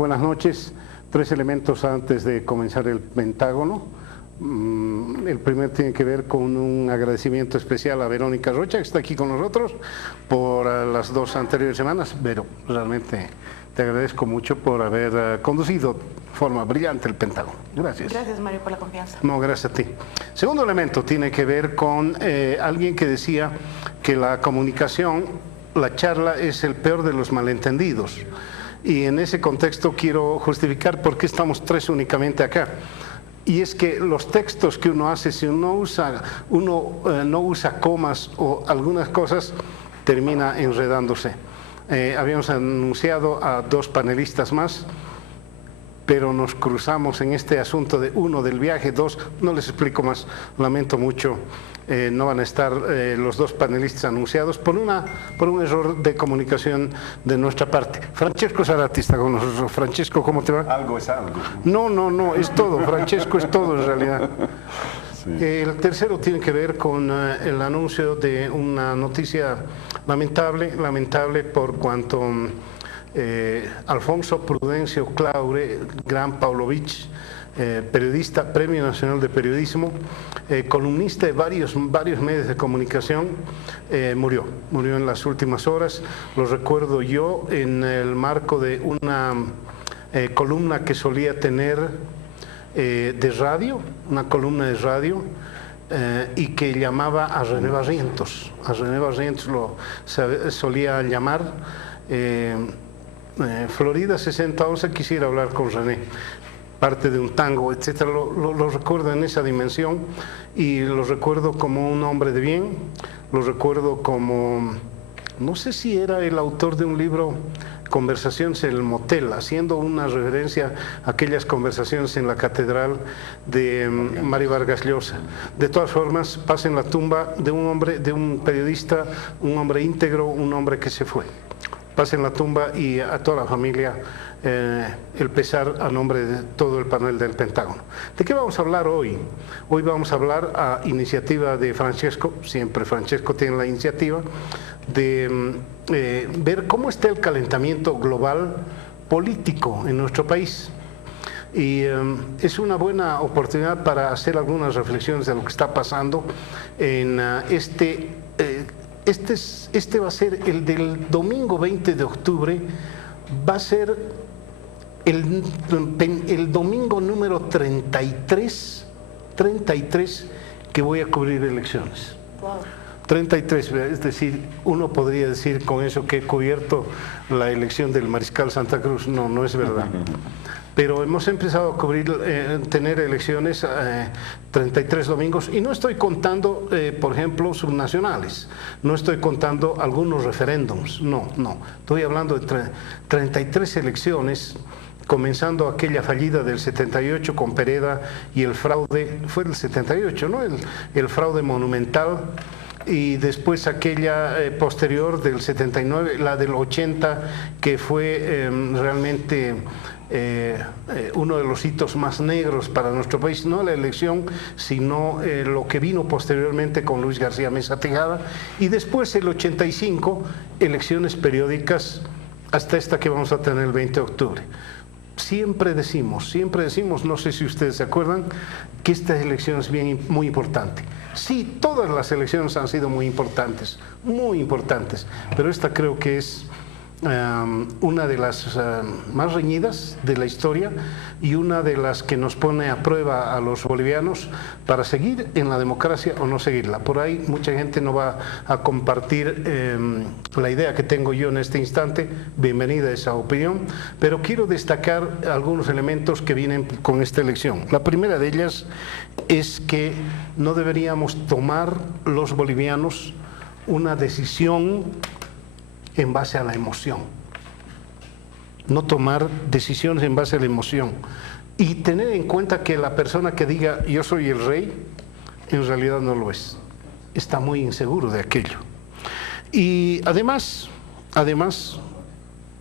buenas noches. Tres elementos antes de comenzar el Pentágono. El primero tiene que ver con un agradecimiento especial a Verónica Rocha, que está aquí con nosotros por las dos anteriores semanas. Vero, realmente te agradezco mucho por haber conducido de forma brillante el Pentágono. Gracias. Gracias, Mario, por la confianza. No, gracias a ti. Segundo elemento tiene que ver con alguien que decía que la comunicación, la charla es el peor de los malentendidos. Y en ese contexto quiero justificar por qué estamos tres únicamente acá. Y es que los textos que uno hace, si uno no usa comas o algunas cosas, termina enredándose. Habíamos anunciado a dos panelistas más, pero nos cruzamos en este asunto de uno del viaje, dos, no les explico más, lamento mucho, no van a estar los dos panelistas anunciados por un error de comunicación de nuestra parte. Francesco Zarate está con nosotros. Francesco, ¿cómo te va? Algo es algo. No, es todo, Francesco es todo en realidad. Sí. El tercero tiene que ver con el anuncio de una noticia lamentable por cuanto Alfonso Prudencio Claure, gran Pavlovich, periodista, Premio Nacional de Periodismo, columnista de varios medios de comunicación, murió en las últimas horas. Lo recuerdo yo en el marco de una columna que solía tener de radio, una columna de radio, y que llamaba a René Barrientos. A René Barrientos lo solía llamar. Florida 6011, quisiera hablar con René, parte de un tango, etcétera. Lo recuerdo en esa dimensión y lo recuerdo como un hombre de bien, lo recuerdo como, no sé si era el autor de un libro, Conversaciones en el Motel, haciendo una referencia a aquellas conversaciones en la catedral de Mario Vargas Llosa. De todas formas, pasa en la tumba de un hombre, de un periodista, un hombre íntegro, un hombre que se fue. Pasa en la tumba y a toda la familia el pesar a nombre de todo el panel del Pentágono. ¿De qué vamos a hablar hoy? Hoy vamos a hablar a iniciativa de Francesco, siempre Francesco tiene la iniciativa, de ver cómo está el calentamiento global político en nuestro país. Y es una buena oportunidad para hacer algunas reflexiones de lo que está pasando en este va a ser el del domingo 20 de octubre, va a ser el domingo número 33 que voy a cubrir elecciones. Wow. 33, es decir, uno podría decir con eso que he cubierto la elección del Mariscal Santa Cruz. No es verdad. Pero hemos empezado a cubrir, tener elecciones 33 domingos y no estoy contando, por ejemplo, subnacionales, no estoy contando algunos referéndums, no. Estoy hablando de 33 elecciones, comenzando aquella fallida del 78 con Pereda y el fraude, fue del 78, ¿no? El fraude monumental. Y después aquella posterior del 79, la del 80, que fue realmente uno de los hitos más negros para nuestro país, no la elección, sino lo que vino posteriormente con Luis García Meza Tejada, y después el 85, elecciones periódicas, hasta esta que vamos a tener el 20 de octubre. Siempre decimos, no sé si ustedes se acuerdan, que esta elección es muy importante. Sí, todas las elecciones han sido muy importantes, pero esta creo que es una de las más reñidas de la historia y una de las que nos pone a prueba a los bolivianos para seguir en la democracia o no seguirla. Por ahí mucha gente no va a compartir la idea que tengo yo en este instante, bienvenida a esa opinión, pero quiero destacar algunos elementos que vienen con esta elección. La primera de ellas es que no deberíamos tomar los bolivianos una decisión en base a la emoción, no tomar decisiones en base a la emoción y tener en cuenta que la persona que diga yo soy el rey, en realidad no lo es, está muy inseguro de aquello. Y además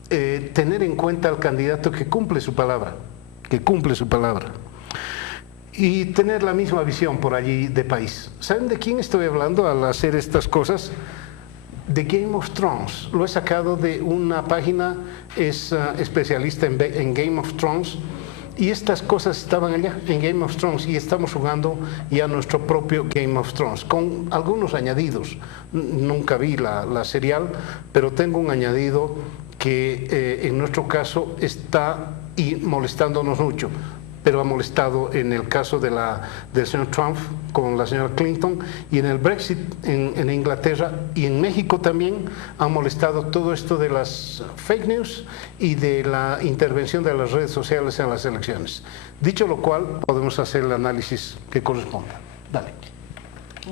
tener en cuenta al candidato que cumple su palabra, y tener la misma visión por allí de país. ¿Saben de quién estoy hablando al hacer estas cosas? de Game of Thrones. Lo he sacado de una página, es especialista en Game of Thrones, y estas cosas estaban allá en Game of Thrones y estamos jugando ya nuestro propio Game of Thrones, con algunos añadidos. Nunca vi la serial, pero tengo un añadido que en nuestro caso está molestándonos mucho, pero ha molestado en el caso del señor Trump con la señora Clinton, y en el Brexit en Inglaterra y en México también ha molestado todo esto de las fake news y de la intervención de las redes sociales en las elecciones. Dicho lo cual, podemos hacer el análisis que corresponda. Dale.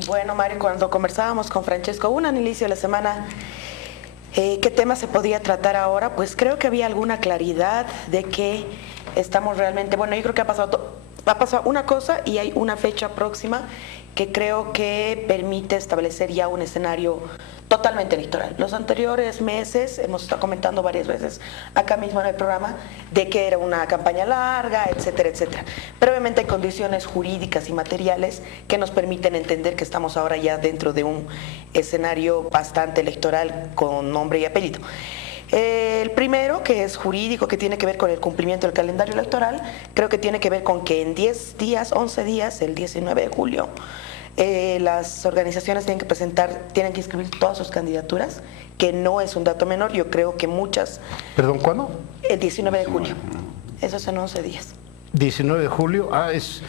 Bueno, Mario, cuando conversábamos con Francesco Una al inicio de la semana, ¿qué tema se podía tratar ahora? Pues creo que había alguna claridad de que estamos realmente, bueno, yo creo que ha pasado una cosa y hay una fecha próxima que creo que permite establecer ya un escenario totalmente electoral. Los anteriores meses, hemos estado comentando varias veces acá mismo en el programa, de que era una campaña larga, etcétera, etcétera. Pero obviamente hay condiciones jurídicas y materiales que nos permiten entender que estamos ahora ya dentro de un escenario bastante electoral con nombre y apellido. El primero, que es jurídico, que tiene que ver con el cumplimiento del calendario electoral, creo que tiene que ver con que en 10 días, 11 días, el 19 de julio, las organizaciones tienen que inscribir todas sus candidaturas, que no es un dato menor. Yo creo que muchas... ¿Perdón, cuándo? El 19 de julio. Eso es en 11 días. 19 de julio, es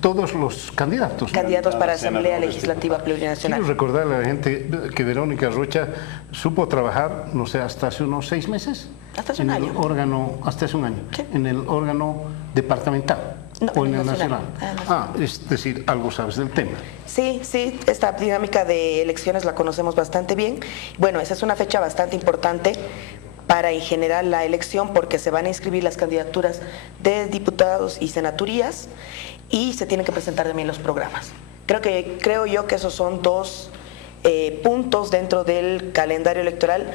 todos los candidatos. Candidatos para Asamblea Legislativa Plurinacional. Quiero recordarle a la gente que Verónica Rocha supo trabajar, no sé, hasta hace unos 6 meses. Hasta hace un año. Hasta hace un año. Sí. En el órgano departamental. No, o en el nacional. Es decir, algo sabes del tema. Sí, esta dinámica de elecciones la conocemos bastante bien. Bueno, esa es una fecha bastante importante para en general la elección, porque se van a inscribir las candidaturas de diputados y senaturías y se tienen que presentar también los programas. Creo yo que esos son dos puntos dentro del calendario electoral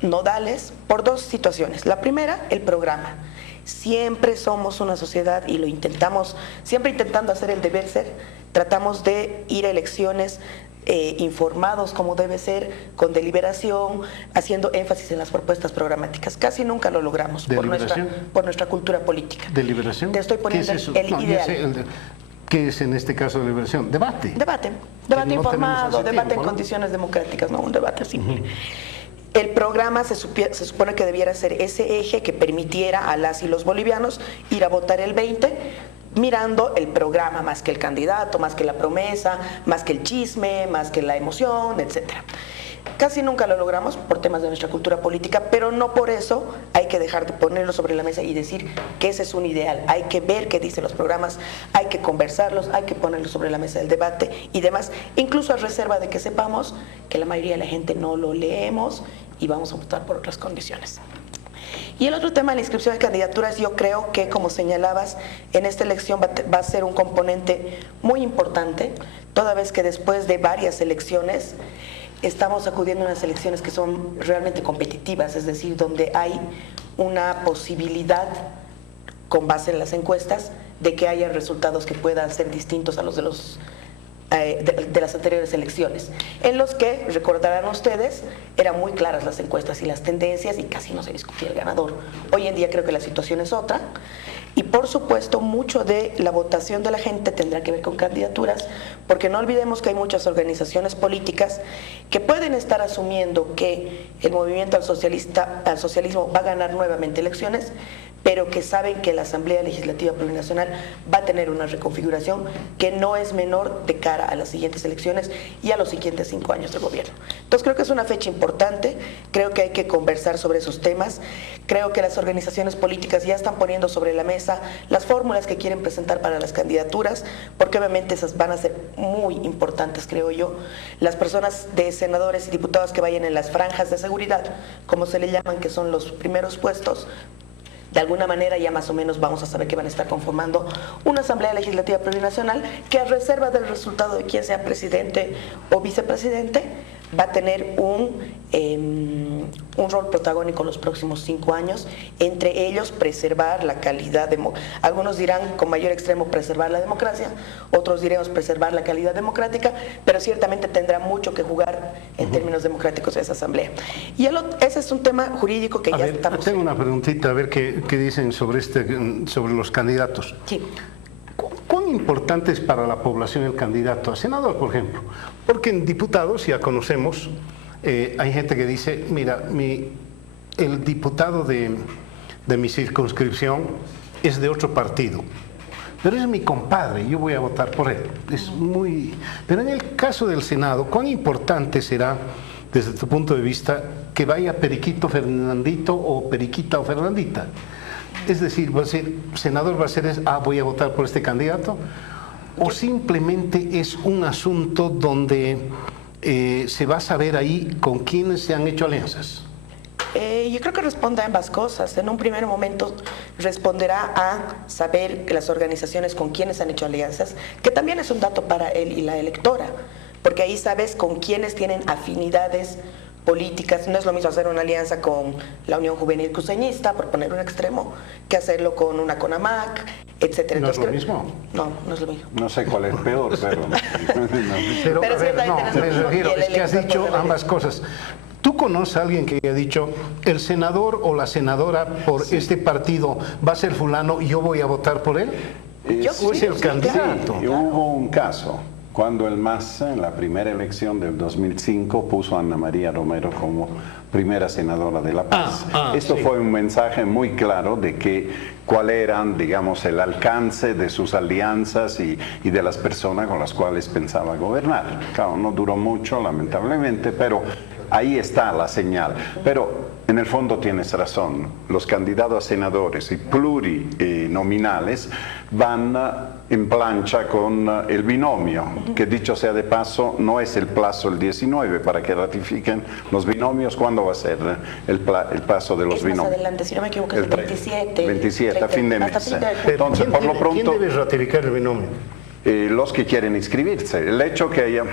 nodales por dos situaciones. La primera, el programa. Siempre somos una sociedad y lo intentamos, siempre intentando hacer el deber ser, tratamos de ir a elecciones informados como debe ser, con deliberación, haciendo énfasis en las propuestas programáticas. Casi nunca lo logramos por nuestra cultura política. ¿Deliberación? Te estoy poniendo el ideal. ¿Qué es en este caso deliberación? Debate. Debate informado, debate en condiciones democráticas, no un debate simple. El programa se supone que debiera ser ese eje que permitiera a las y los bolivianos ir a votar el 20, mirando el programa más que el candidato, más que la promesa, más que el chisme, más que la emoción, etcétera. Casi nunca lo logramos por temas de nuestra cultura política, pero no por eso hay que dejar de ponerlo sobre la mesa y decir que ese es un ideal. Hay que ver qué dicen los programas, hay que conversarlos, hay que ponerlos sobre la mesa del debate y demás, incluso a reserva de que sepamos que la mayoría de la gente no lo leemos y vamos a votar por otras condiciones. Y el otro tema, la inscripción de candidaturas, yo creo que, como señalabas, en esta elección va a ser un componente muy importante, toda vez que después de varias elecciones estamos acudiendo a unas elecciones que son realmente competitivas, es decir, donde hay una posibilidad, con base en las encuestas, de que haya resultados que puedan ser distintos a los de las anteriores elecciones, en los que, recordarán ustedes, eran muy claras las encuestas y las tendencias y casi no se discutía el ganador. Hoy en día creo que la situación es otra y, por supuesto, mucho de la votación de la gente tendrá que ver con candidaturas, porque no olvidemos que hay muchas organizaciones políticas que pueden estar asumiendo que el movimiento al socialismo va a ganar nuevamente elecciones, pero que saben que la Asamblea Legislativa Plurinacional va a tener una reconfiguración que no es menor de cara a las siguientes elecciones y a los siguientes 5 años de gobierno. Entonces creo que es una fecha importante, creo que hay que conversar sobre esos temas, creo que las organizaciones políticas ya están poniendo sobre la mesa las fórmulas que quieren presentar para las candidaturas, porque obviamente esas van a ser muy importantes, creo yo. Las personas de senadores y diputados que vayan en las franjas de seguridad, como se le llaman, que son los primeros puestos, de alguna manera ya más o menos vamos a saber que van a estar conformando una Asamblea Legislativa Plurinacional que, a reserva del resultado de quién sea presidente o vicepresidente, va a tener un un rol protagónico en los próximos 5 años, entre ellos preservar la calidad, algunos dirán con mayor extremo preservar la democracia, otros diremos preservar la calidad democrática, pero ciertamente tendrá mucho que jugar en términos democráticos esa asamblea. Y ese es un tema jurídico que ya estamos... Tengo una preguntita, a ver qué dicen sobre los candidatos. Sí. ¿Cuán importante es para la población el candidato a senador, por ejemplo? Porque en diputados ya conocemos, hay gente que dice, mira, el diputado de mi circunscripción es de otro partido, pero es mi compadre, yo voy a votar por él. Pero en el caso del Senado, ¿cuán importante será, desde tu punto de vista, que vaya Periquito Fernandito o Periquita o Fernandita? Es decir, senador va a ser, voy a votar por este candidato, o simplemente es un asunto donde se va a saber ahí con quiénes se han hecho alianzas. Yo creo que responde a ambas cosas. En un primer momento responderá a saber que las organizaciones con quienes han hecho alianzas, que también es un dato para él y la electora, porque ahí sabes con quienes tienen afinidades políticas. No es lo mismo hacer una alianza con la Unión Juvenil Cruceñista, por poner un extremo, que hacerlo con una CONAMAC, etcétera. ¿No es lo mismo? No, no es lo mismo. No sé cuál es peor, pero... Pero a ver, no, me refiero, es que has dicho ambas cosas. ¿Tú conoces a alguien que haya dicho, el senador o la senadora por este partido va a ser fulano y yo voy a votar por él? ¿O es el candidato? Sí, hubo un caso cuando el MAS, en la primera elección del 2005, puso a Ana María Romero como primera senadora de La Paz. Esto fue un mensaje muy claro de cuál eran, digamos, el alcance de sus alianzas y de las personas con las cuales pensaba gobernar. Claro, no duró mucho, lamentablemente, pero ahí está la señal. Pero en el fondo tienes razón, los candidatos a senadores y plurinominales van en plancha con el binomio, que dicho sea de paso, no es el plazo el 19 para que ratifiquen los binomios. ¿Cuándo va a ser el plazo de los binomios? Más adelante, si no me equivoco, es el 27. 27, a fin de mes. Entonces, por lo pronto, ¿quién debe ratificar el binomio? Los que quieren inscribirse. El hecho que haya,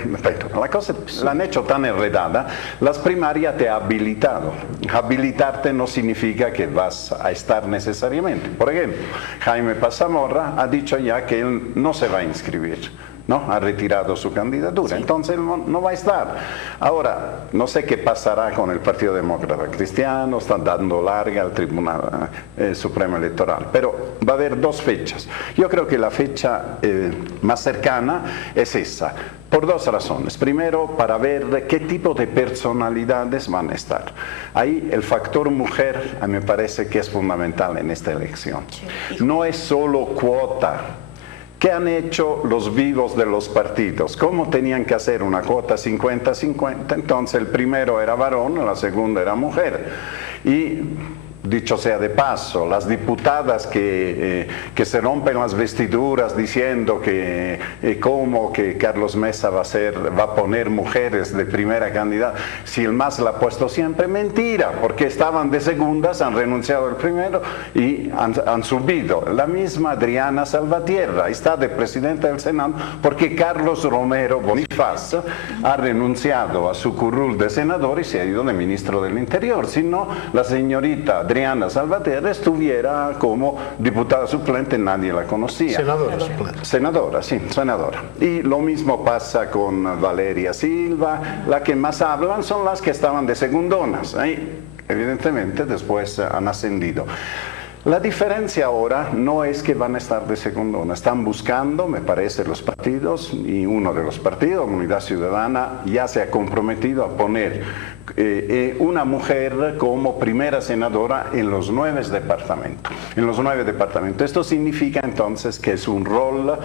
la cosa la han hecho tan enredada, las primarias te ha habilitado. Habilitarte no significa que vas a estar necesariamente. Por ejemplo, Jaime Pazamorra ha dicho ya que él no se va a inscribir, ¿no? Ha retirado su candidatura, entonces no va a estar. Ahora, no sé qué pasará con el Partido Demócrata Cristiano, están dando larga al Tribunal Supremo Electoral, pero va a haber dos fechas. Yo creo que la fecha más cercana es esa, por dos razones. Primero, para ver qué tipo de personalidades van a estar. Ahí el factor mujer a mí me parece que es fundamental en esta elección. No es solo cuota. ¿Qué han hecho los vivos de los partidos? ¿Cómo tenían que hacer una cuota 50-50? Entonces el primero era varón, la segunda era mujer. Y dicho sea de paso, las diputadas que se rompen las vestiduras diciendo que cómo que Carlos Mesa va a poner mujeres de primera candidata, si el MAS la ha puesto siempre, mentira, porque estaban de segundas, han renunciado al primero y han subido. La misma Adriana Salvatierra está de presidenta del Senado porque Carlos Romero Bonifaz ha renunciado a su curul de senador y se ha ido de ministro del Interior. Si no, la señorita Adriana Salvatierra estuviera como diputada suplente, nadie la conocía. Senadora suplente. Senadora, sí, senadora. Y lo mismo pasa con Valeria Silva, las que más hablan son las que estaban de segundonas. Evidentemente después han ascendido. La diferencia ahora no es que van a estar de segundona, están buscando, me parece, los partidos, y uno de los partidos, Unidad Ciudadana, ya se ha comprometido a poner una mujer como primera senadora en los 9 departamentos. Esto significa entonces que es un rol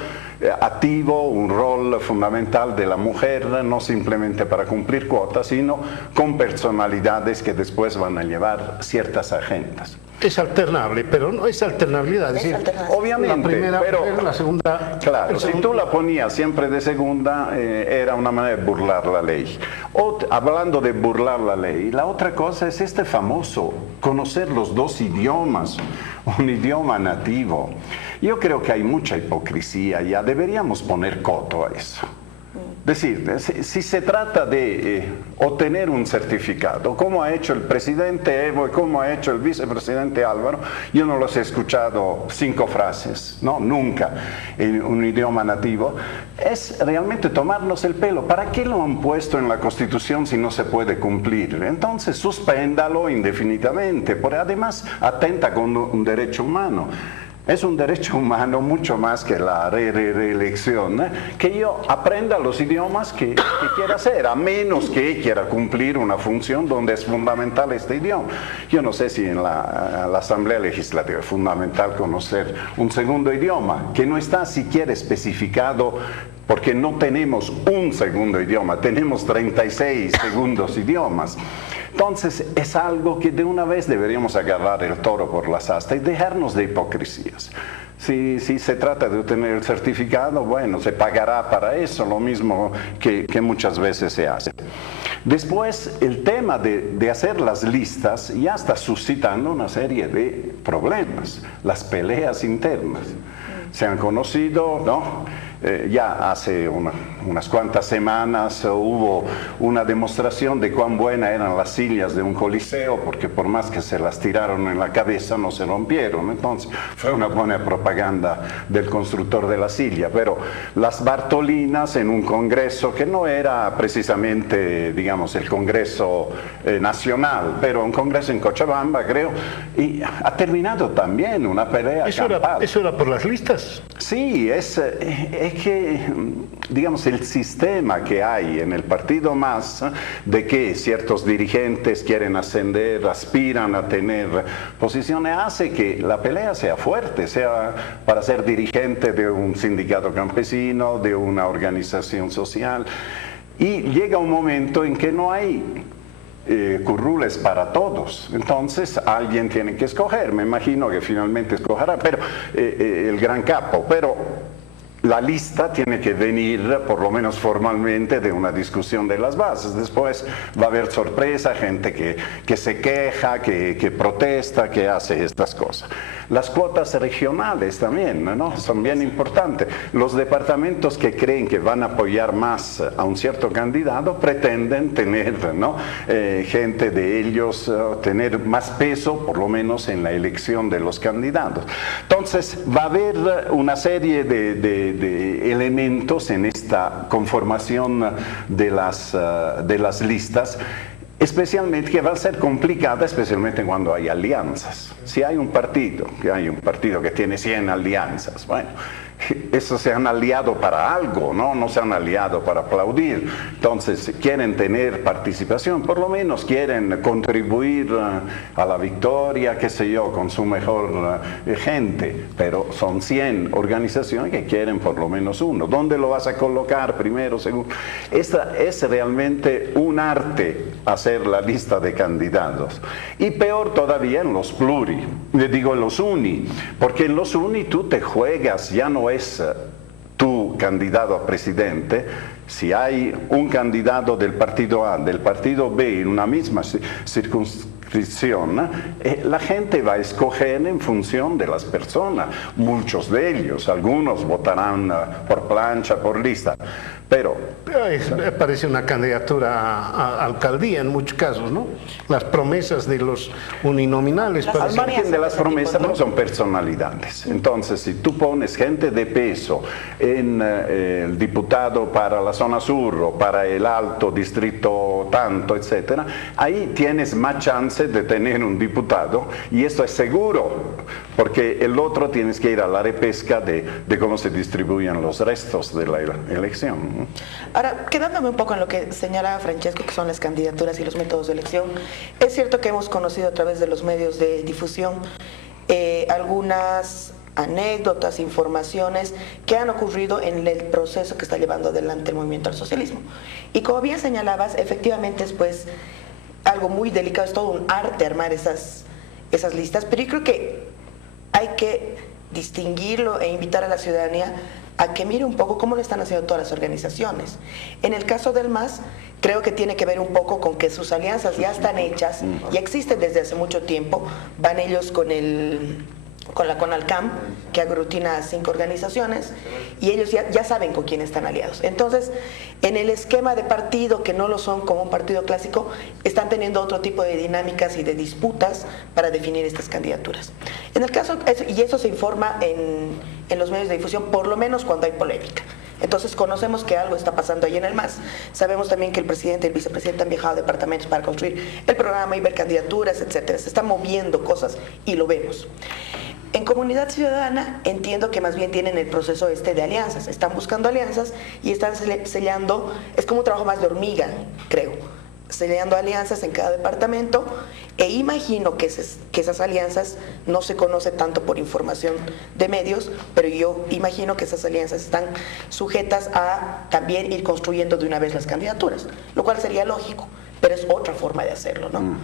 activo, un rol fundamental de la mujer, no simplemente para cumplir cuotas, sino con personalidades que después van a llevar ciertas agendas. Es alternable, pero no es alternabilidad. Es decir, obviamente, la primera pero mujer, la segunda... Claro, si tú la ponías siempre de segunda, era una manera de burlar la ley. Hablando de burlar la ley, la otra cosa es este famoso, conocer los dos idiomas, un idioma nativo. Yo creo que hay mucha hipocresía, ya deberíamos poner coto a eso. decir, si se trata de obtener un certificado, como ha hecho el presidente Evo y como ha hecho el vicepresidente Álvaro, yo no los he escuchado 5 frases, ¿no? Nunca, en un idioma nativo, es realmente tomarnos el pelo. ¿Para qué lo han puesto en la Constitución si no se puede cumplir? Entonces suspéndalo indefinidamente, porque además atenta con un derecho humano. Es un derecho humano mucho más que la reelección, que yo aprenda los idiomas que quiera hacer, a menos que quiera cumplir una función donde es fundamental este idioma. Yo no sé si en la Asamblea Legislativa es fundamental conocer un segundo idioma, que no está siquiera especificado, porque no tenemos un segundo idioma, tenemos 36 segundos idiomas. Entonces es algo que de una vez deberíamos agarrar el toro por las astas y dejarnos de hipocresías. Si se trata de obtener el certificado, bueno, se pagará para eso, lo mismo que muchas veces se hace. Después, el tema de hacer las listas ya está suscitando una serie de problemas, las peleas internas. Se han conocido, ¿no? Ya hace unas cuantas semanas hubo una demostración de cuán buenas eran las sillas de un coliseo, porque por más que se las tiraron en la cabeza no se rompieron. Entonces fue una buena propaganda del constructor de la silla. Pero las Bartolinas en un congreso que no era precisamente, digamos, el congreso nacional, pero un congreso en Cochabamba, creo, y ha terminado también una pelea campal. ¿Eso era por las listas? Sí, es que, digamos, el sistema que hay en el partido MAS, de que ciertos dirigentes quieren ascender, aspiran a tener posiciones, hace que la pelea sea fuerte, sea para ser dirigente de un sindicato campesino, de una organización social, y llega un momento en que no hay currules para todos. Entonces alguien tiene que escoger, me imagino que finalmente escogerá, pero el gran capo, pero la lista tiene que venir, por lo menos formalmente, de una discusión de las bases. Después va a haber sorpresa, gente que se queja, que protesta, que hace estas cosas. Las cuotas regionales también, ¿no? Son bien importantes. Los departamentos que creen que van a apoyar más a un cierto candidato pretenden tener, ¿no? Gente de ellos, tener más peso, por lo menos en la elección de los candidatos. Entonces va a haber una serie de elementos en esta conformación de las listas, especialmente que va a ser complicada, especialmente cuando hay alianzas. Si hay un partido que tiene 100 alianzas, bueno, esos se han aliado para algo, no se han aliado para aplaudir. Entonces quieren tener participación, por lo menos quieren contribuir a la victoria, qué sé yo, con su mejor gente, pero son 100 organizaciones que quieren por lo menos uno. ¿Dónde lo vas a colocar primero, segundo? Esta es realmente un arte, hacer la lista de candidatos. Y peor todavía en los pluri, digo en los uni, porque en los uni tú te juegas, ya no es tu candidato a presidente. Si hay un candidato del partido A, del partido B en una misma circunscripción, la gente va a escoger en función de las personas, muchos de ellos, algunos votarán por plancha, por lista, pero parece una candidatura a alcaldía en muchos casos, ¿no? Las promesas de los uninominales. Al margen de las promesas no son personalidades. Entonces, si tú pones gente de peso en el diputado para la zona sur o para el alto distrito tanto, etcétera, ahí tienes más chance de tener un diputado, y esto es seguro, porque el otro tienes que ir a la repesca de cómo se distribuyen los restos de la elección. Ahora, quedándome un poco en lo que señala Francesco, que son las candidaturas y los métodos de elección, es cierto que hemos conocido a través de los medios de difusión algunas anécdotas, informaciones que han ocurrido en el proceso que está llevando adelante el movimiento al socialismo. Y como bien señalabas, efectivamente es pues algo muy delicado, es todo un arte armar esas listas, pero yo creo que hay que distinguirlo e invitar a la ciudadanía a que mire un poco cómo lo están haciendo todas las organizaciones. En el caso del MAS, creo que tiene que ver un poco con que sus alianzas ya están hechas, ya existen desde hace mucho tiempo, van ellos con el con la CONALCAM, que aglutina a 5 organizaciones, y ellos ya saben con quién están aliados. Entonces, en el esquema de partido, que no lo son como un partido clásico, están teniendo otro tipo de dinámicas y de disputas para definir estas candidaturas. En el caso, y eso se informa en los medios de difusión, por lo menos cuando hay polémica. Entonces conocemos que algo está pasando ahí en el MAS. Sabemos también que el presidente y el vicepresidente han viajado a departamentos para construir el programa y ver candidaturas, etcétera. Se están moviendo cosas y lo vemos. En Comunidad Ciudadana entiendo que más bien tienen el proceso de alianzas. Están buscando alianzas y están sellando, es como un trabajo más de hormiga, creo, sellando alianzas en cada departamento, e imagino que esas alianzas no se conocen tanto por información de medios, pero yo imagino que esas alianzas están sujetas a también ir construyendo de una vez las candidaturas, lo cual sería lógico, pero es otra forma de hacerlo, ¿no?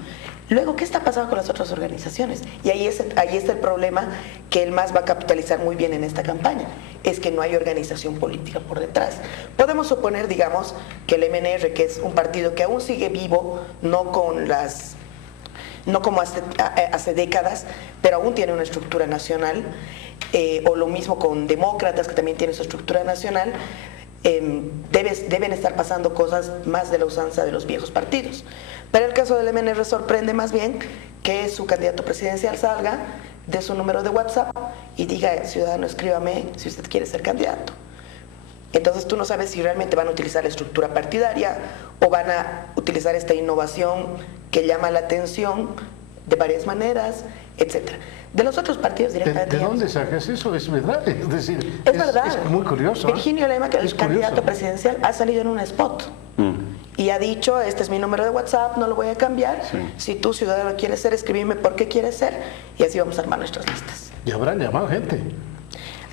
Luego, ¿qué está pasando con las otras organizaciones? Y ahí está el problema que el MAS va a capitalizar muy bien en esta campaña, es que no hay organización política por detrás. Podemos suponer, digamos, que el MNR, que es un partido que aún sigue vivo, no como hace décadas, pero aún tiene una estructura nacional, o lo mismo con Demócratas, que también tiene su estructura nacional, deben estar pasando cosas más de la usanza de los viejos partidos. Pero el caso del MNR sorprende más bien que su candidato presidencial salga de su número de WhatsApp y diga: ciudadano, escríbame si usted quiere ser candidato. Entonces tú no sabes si realmente van a utilizar la estructura partidaria o van a utilizar esta innovación que llama la atención de varias maneras, etcétera. De los otros partidos directamente. ¿De dónde sacas eso? Es verdad. Es decir, es verdad. Es muy curioso. Virginio Lema, que es el candidato presidencial, ha salido en un spot y ha dicho: este es mi número de WhatsApp, no lo voy a cambiar. Sí. Si tú, ciudadano, quieres ser, escribime por qué quieres ser, y así vamos a armar nuestras listas. Y habrán llamado gente.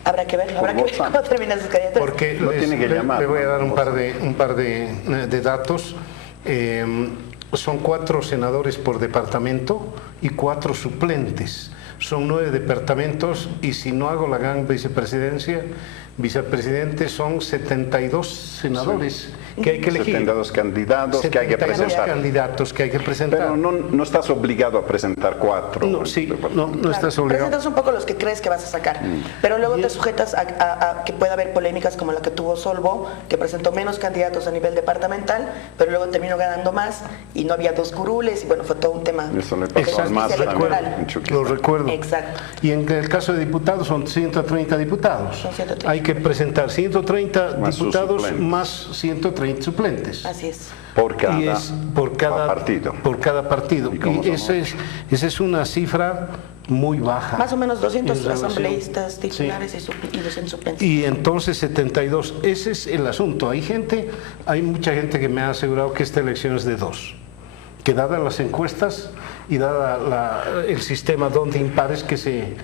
Habrá que ver cómo terminan sus candidaturas. Porque le voy a dar un par de datos. Son 4 senadores por departamento y 4 suplentes. Son 9 departamentos, y si no hago la gran vicepresidente, son 72 senadores que hay que elegir. 72 candidatos que hay que presentar. 72 candidatos que hay que presentar. Pero no estás obligado a presentar 4. No, sí, no estás obligado. Presentas un poco los que crees que vas a sacar, pero luego te sujetas a que pueda haber polémicas como la que tuvo Solvo, que presentó menos candidatos a nivel departamental, pero luego terminó ganando más y no había 2 curules, y bueno, fue todo un tema. Eso le pasó al MAS. Lo recuerdo. Exacto. Y en el caso de diputados son 130 diputados. Son 130. Hay que presentar 130 más diputados más 130 suplentes. Así es. Por cada partido. Por cada partido. Y esa es una cifra muy baja. Más o menos 200 asambleístas titulares, sí, y 200 suplentes. Y entonces 72. Ese es el asunto. Hay mucha gente que me ha asegurado que esta elección es de 2. Que dadas las encuestas y dada el sistema donde impares que se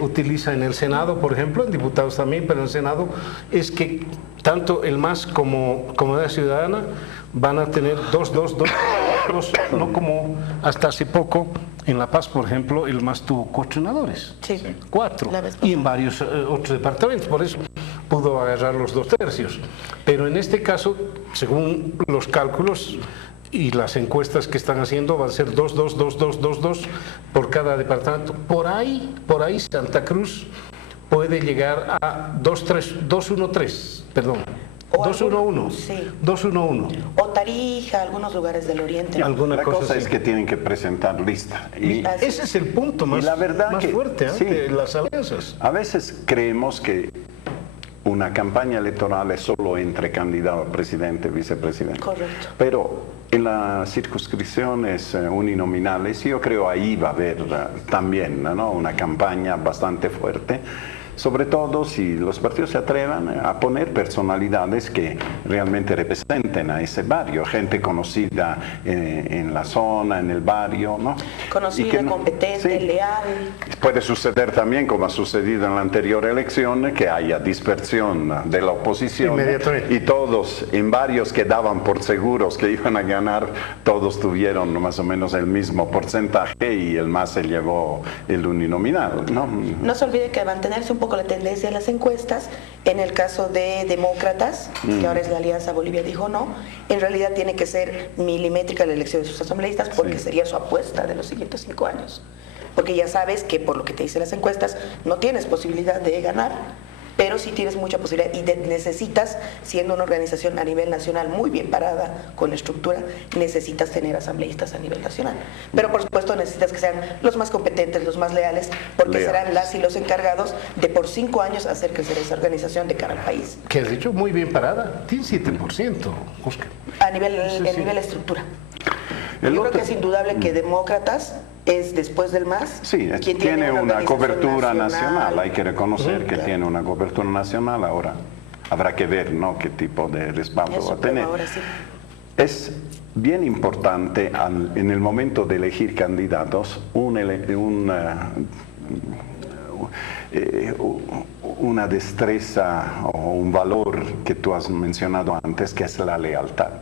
utiliza en el Senado, por ejemplo, en diputados también, pero en el Senado, es que tanto el MAS como Comunidad Ciudadana van a tener 2, no como hasta hace poco. En La Paz, por ejemplo, el MAS tuvo 4 senadores. Sí. 4. Y en varios otros departamentos, por eso pudo agarrar los 2 tercios. Pero en este caso, según los cálculos y las encuestas que están haciendo, van a ser 2 por cada departamento. Por ahí Santa Cruz puede llegar a 2-1-3, perdón. 2-1-1. Sí. 2-1-1. O Tarija, algunos lugares del oriente. La cosa es que tienen que presentar lista. Y ese es el punto más fuerte de las alianzas. A veces creemos que una campaña electoral es solo entre candidato a presidente y vicepresidente. Correcto. Pero en las circunscripciones uninominales, yo creo ahí va a haber también, ¿no?, una campaña bastante fuerte. Sobre todo si los partidos se atrevan a poner personalidades que realmente representen a ese barrio, gente conocida en la zona, en el barrio, ¿no? Conocida, competente, leal. Puede suceder también, como ha sucedido en la anterior elección, que haya dispersión de la oposición y todos, en varios que daban por seguros que iban a ganar, todos tuvieron más o menos el mismo porcentaje y el MAS se llevó el uninominal, ¿no? No se olvide que mantenerse un poco la tendencia en las encuestas, en el caso de Demócratas, que ahora es la Alianza Bolivia dijo no, en realidad tiene que ser milimétrica la elección de sus asambleístas porque sería su apuesta de los siguientes 5 años. porque ya sabes que por lo que te dicen las encuestas no tienes posibilidad de ganar, pero sí tienes mucha posibilidad y necesitas, siendo una organización a nivel nacional muy bien parada con la estructura, necesitas tener asambleístas a nivel nacional. Pero por supuesto necesitas que sean los más competentes, los más leales, porque serán las y los encargados de por 5 años hacer crecer esa organización de cara al país. Que has dicho muy bien parada, tiene 7%, Óscar. A nivel, nivel estructura. Yo creo que es indudable que Demócratas es después del MAS. Sí, quien tiene una cobertura nacional, hay que reconocer que tiene una cobertura nacional. Ahora habrá que ver, ¿no?, qué tipo de respaldo va a tener. Ahora sí. Es bien importante en el momento de elegir candidatos una destreza o un valor que tú has mencionado antes, que es la lealtad.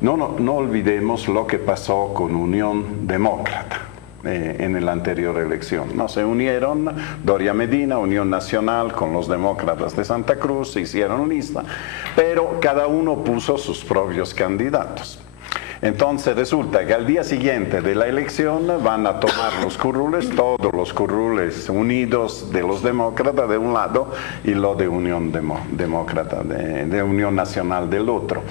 No olvidemos lo que pasó con Unión Demócrata en la anterior elección. No se unieron Doria Medina, Unión Nacional, con los demócratas de Santa Cruz, se hicieron lista, pero cada uno puso sus propios candidatos. Entonces resulta que al día siguiente de la elección van a tomar los curules, todos los curules unidos de los demócratas de un lado y lo de Unión Demócrata, de Unión Nacional del otro.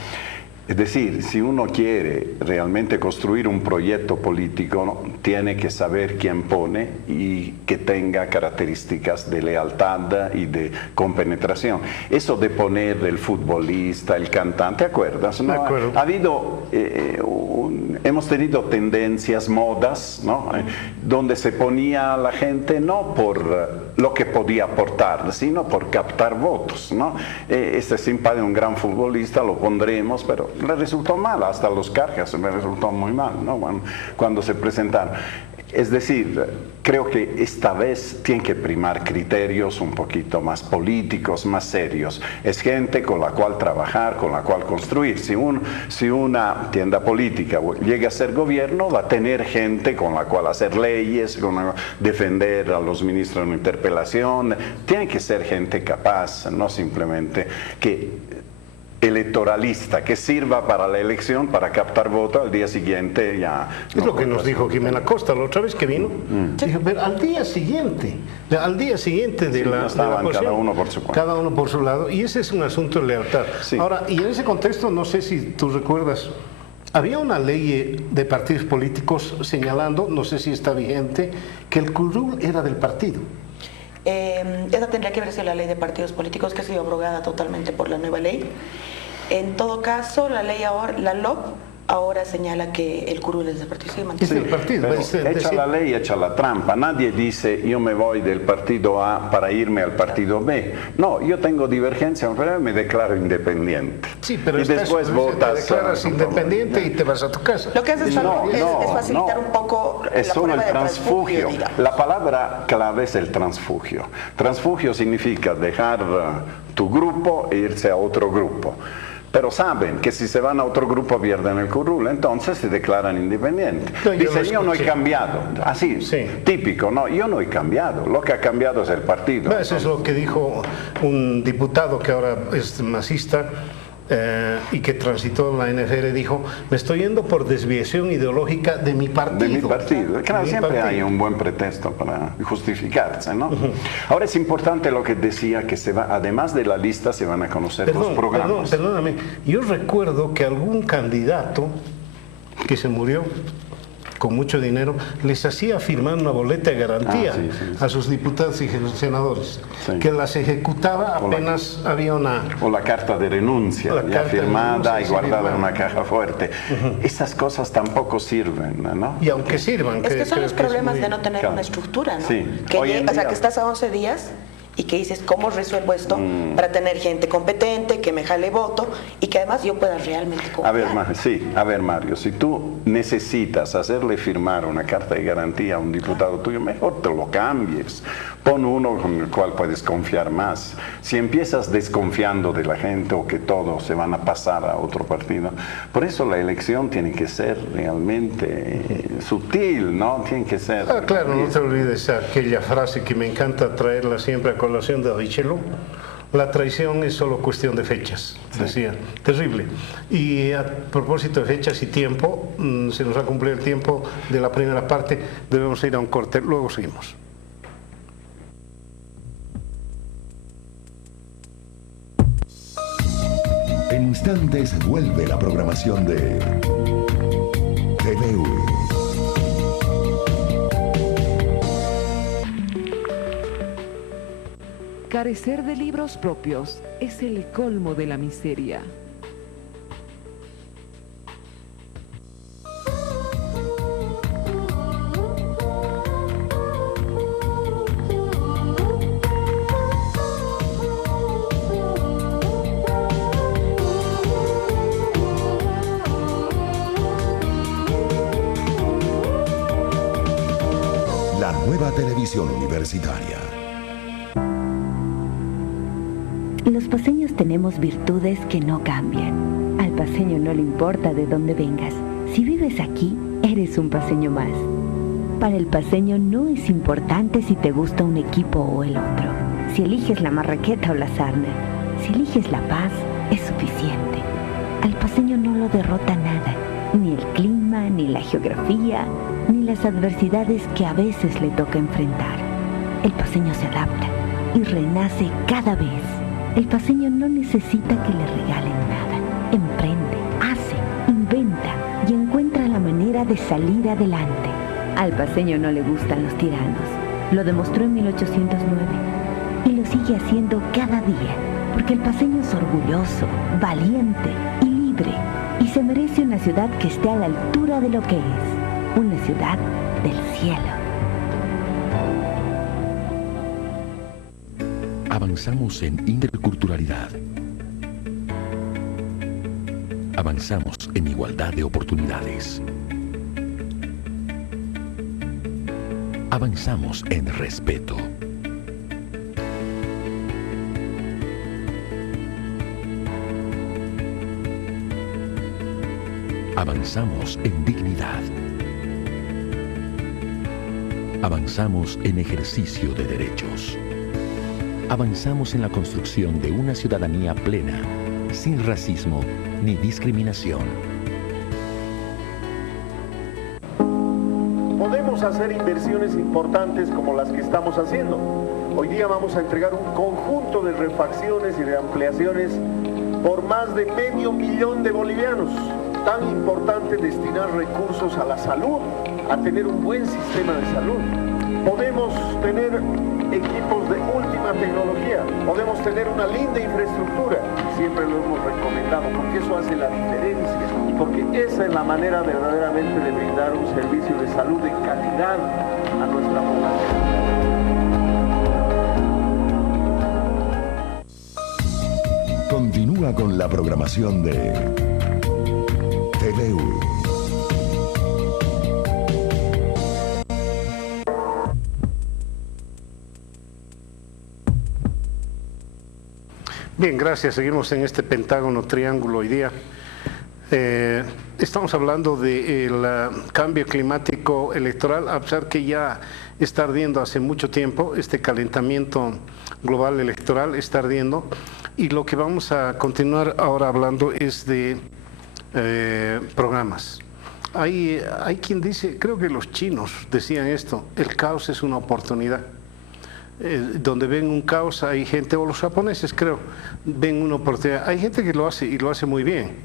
Es decir, si uno quiere realmente construir un proyecto político, ¿no?, tiene que saber quién pone y que tenga características de lealtad y de compenetración. Eso de poner el futbolista, el cantante, ¿te acuerdas? ¿No? Ha habido, hemos tenido tendencias, modas, ¿no?, donde se ponía a la gente no por lo que podía aportar, sino por captar votos, ¿no? Este simpático de un gran futbolista lo pondremos, pero le resultó mal, hasta los Carcas le resultó muy mal, ¿no?, cuando se presentaron. Es decir, creo que esta vez tienen que primar criterios un poquito más políticos, más serios. Es gente con la cual trabajar, con la cual construir. Si una tienda política llega a ser gobierno, va a tener gente con la cual hacer leyes, defender a los ministros en una interpelación. Tiene que ser gente capaz, no simplemente que electoralista, que sirva para la elección, para captar votos, al día siguiente ya... Es lo que nos dijo Jimena Costa la otra vez que vino. Dijo, pero al día siguiente de la estaban ecuación, cada uno por su cuenta. cada uno por su lado, y ese es un asunto de lealtad. Sí. Ahora, y en ese contexto, no sé si tú recuerdas, había una ley de partidos políticos señalando, no sé si está vigente, que el curul era del partido. Esa tendría que haber sido la ley de partidos políticos, que ha sido abrogada totalmente por la nueva ley. En todo caso, la ley ahora, la LOP, ahora señala que el curul es del partido. Es del partido. Pero echa la ley, echa la trampa. Nadie dice yo me voy del partido A para irme al partido B. No, yo tengo divergencia, pero me declaro independiente. Sí, pero y después votas. Te declaras independiente y te vas a tu casa. Lo que hace es facilitar un poco es la solo prueba el transfugio. La palabra clave es el transfugio. Transfugio significa dejar tu grupo e irse a otro grupo. Pero saben que si se van a otro grupo pierden el curul, entonces se declaran independientes. Dicen, yo no he cambiado. Así, típico, no, yo no he cambiado. Lo que ha cambiado es el partido. Eso es lo que dijo un diputado que ahora es masista y que transitó en la NFL, dijo, me estoy yendo por desviación ideológica de mi partido. De mi partido. Claro, siempre hay un buen pretexto para justificarse, ¿no? Ahora es importante lo que decía, que además de la lista se van a conocer los programas. Perdóname, yo recuerdo que algún candidato que se murió con mucho dinero, les hacía firmar una boleta de garantía a sus diputados y senadores, que las ejecutaba apenas había una... O la carta de renuncia, ya firmada y guardada en una caja fuerte. Estas cosas tampoco sirven, ¿no? Y aunque sirvan... Es que son los problemas de no tener una estructura, ¿no? Sí. O sea, que estás a 11 días... y que dices, ¿cómo resuelvo esto para tener gente competente, que me jale voto y que además yo pueda realmente confiar? A ver, Mario, si tú necesitas hacerle firmar una carta de garantía a un diputado tuyo, mejor te lo cambies. Pon uno con el cual puedes confiar más. Si empiezas desconfiando de la gente o que todos se van a pasar a otro partido, por eso la elección tiene que ser realmente sutil, ¿no? Tiene que ser... claro, no te olvides aquella frase que me encanta traerla siempre a colación de Richelieu. la traición es solo cuestión de fechas, decía. Terrible. Y a propósito de fechas y tiempo, se nos ha cumplido el tiempo de la primera parte, debemos ir a un corte, luego seguimos. En instantes vuelve la programación de TVU. Carecer de libros propios es el colmo de la miseria. La nueva televisión universitaria. Los paceños tenemos virtudes que no cambian. Al paceño no le importa de dónde vengas. Si vives aquí, eres un paceño más. Para el paceño no es importante si te gusta un equipo o el otro. Si eliges la marraqueta o la sarna. Si eliges la paz, es suficiente. Al paceño no lo derrota nada. Ni el clima, ni la geografía, ni las adversidades que a veces le toca enfrentar. El paceño se adapta y renace cada vez. El paceño no necesita que le regalen nada. Emprende, hace, inventa y encuentra la manera de salir adelante. Al paceño no le gustan los tiranos. Lo demostró en 1809 y lo sigue haciendo cada día, porque el paceño es orgulloso, valiente y libre y se merece una ciudad que esté a la altura de lo que es, una ciudad del cielo. Avanzamos en interculturalidad. Avanzamos en igualdad de oportunidades. Avanzamos en respeto. Avanzamos en dignidad. Avanzamos en ejercicio de derechos. Avanzamos en la construcción de una ciudadanía plena, sin racismo ni discriminación. Podemos hacer inversiones importantes como las que estamos haciendo. Hoy día vamos a entregar un conjunto de refacciones y de ampliaciones por más de $500,000 de bolivianos. Tan importante destinar recursos a la salud, a tener un buen sistema de salud. Podemos tener equipos de última tecnología, podemos tener una linda infraestructura, siempre lo hemos recomendado porque eso hace la diferencia y porque esa es la manera verdaderamente de brindar un servicio de salud de calidad a nuestra población. Continúa con la programación de TVU. Bien, gracias. Seguimos en este pentágono triángulo hoy día. Estamos hablando del cambio climático electoral, a pesar que ya está ardiendo hace mucho tiempo, este calentamiento global electoral está ardiendo, y lo que vamos a continuar ahora hablando es de programas. Hay quien dice, creo que los chinos decían esto, el caos es una oportunidad. Donde ven un caos hay gente, o los japoneses creo, ven una oportunidad. Hay gente que lo hace y lo hace muy bien.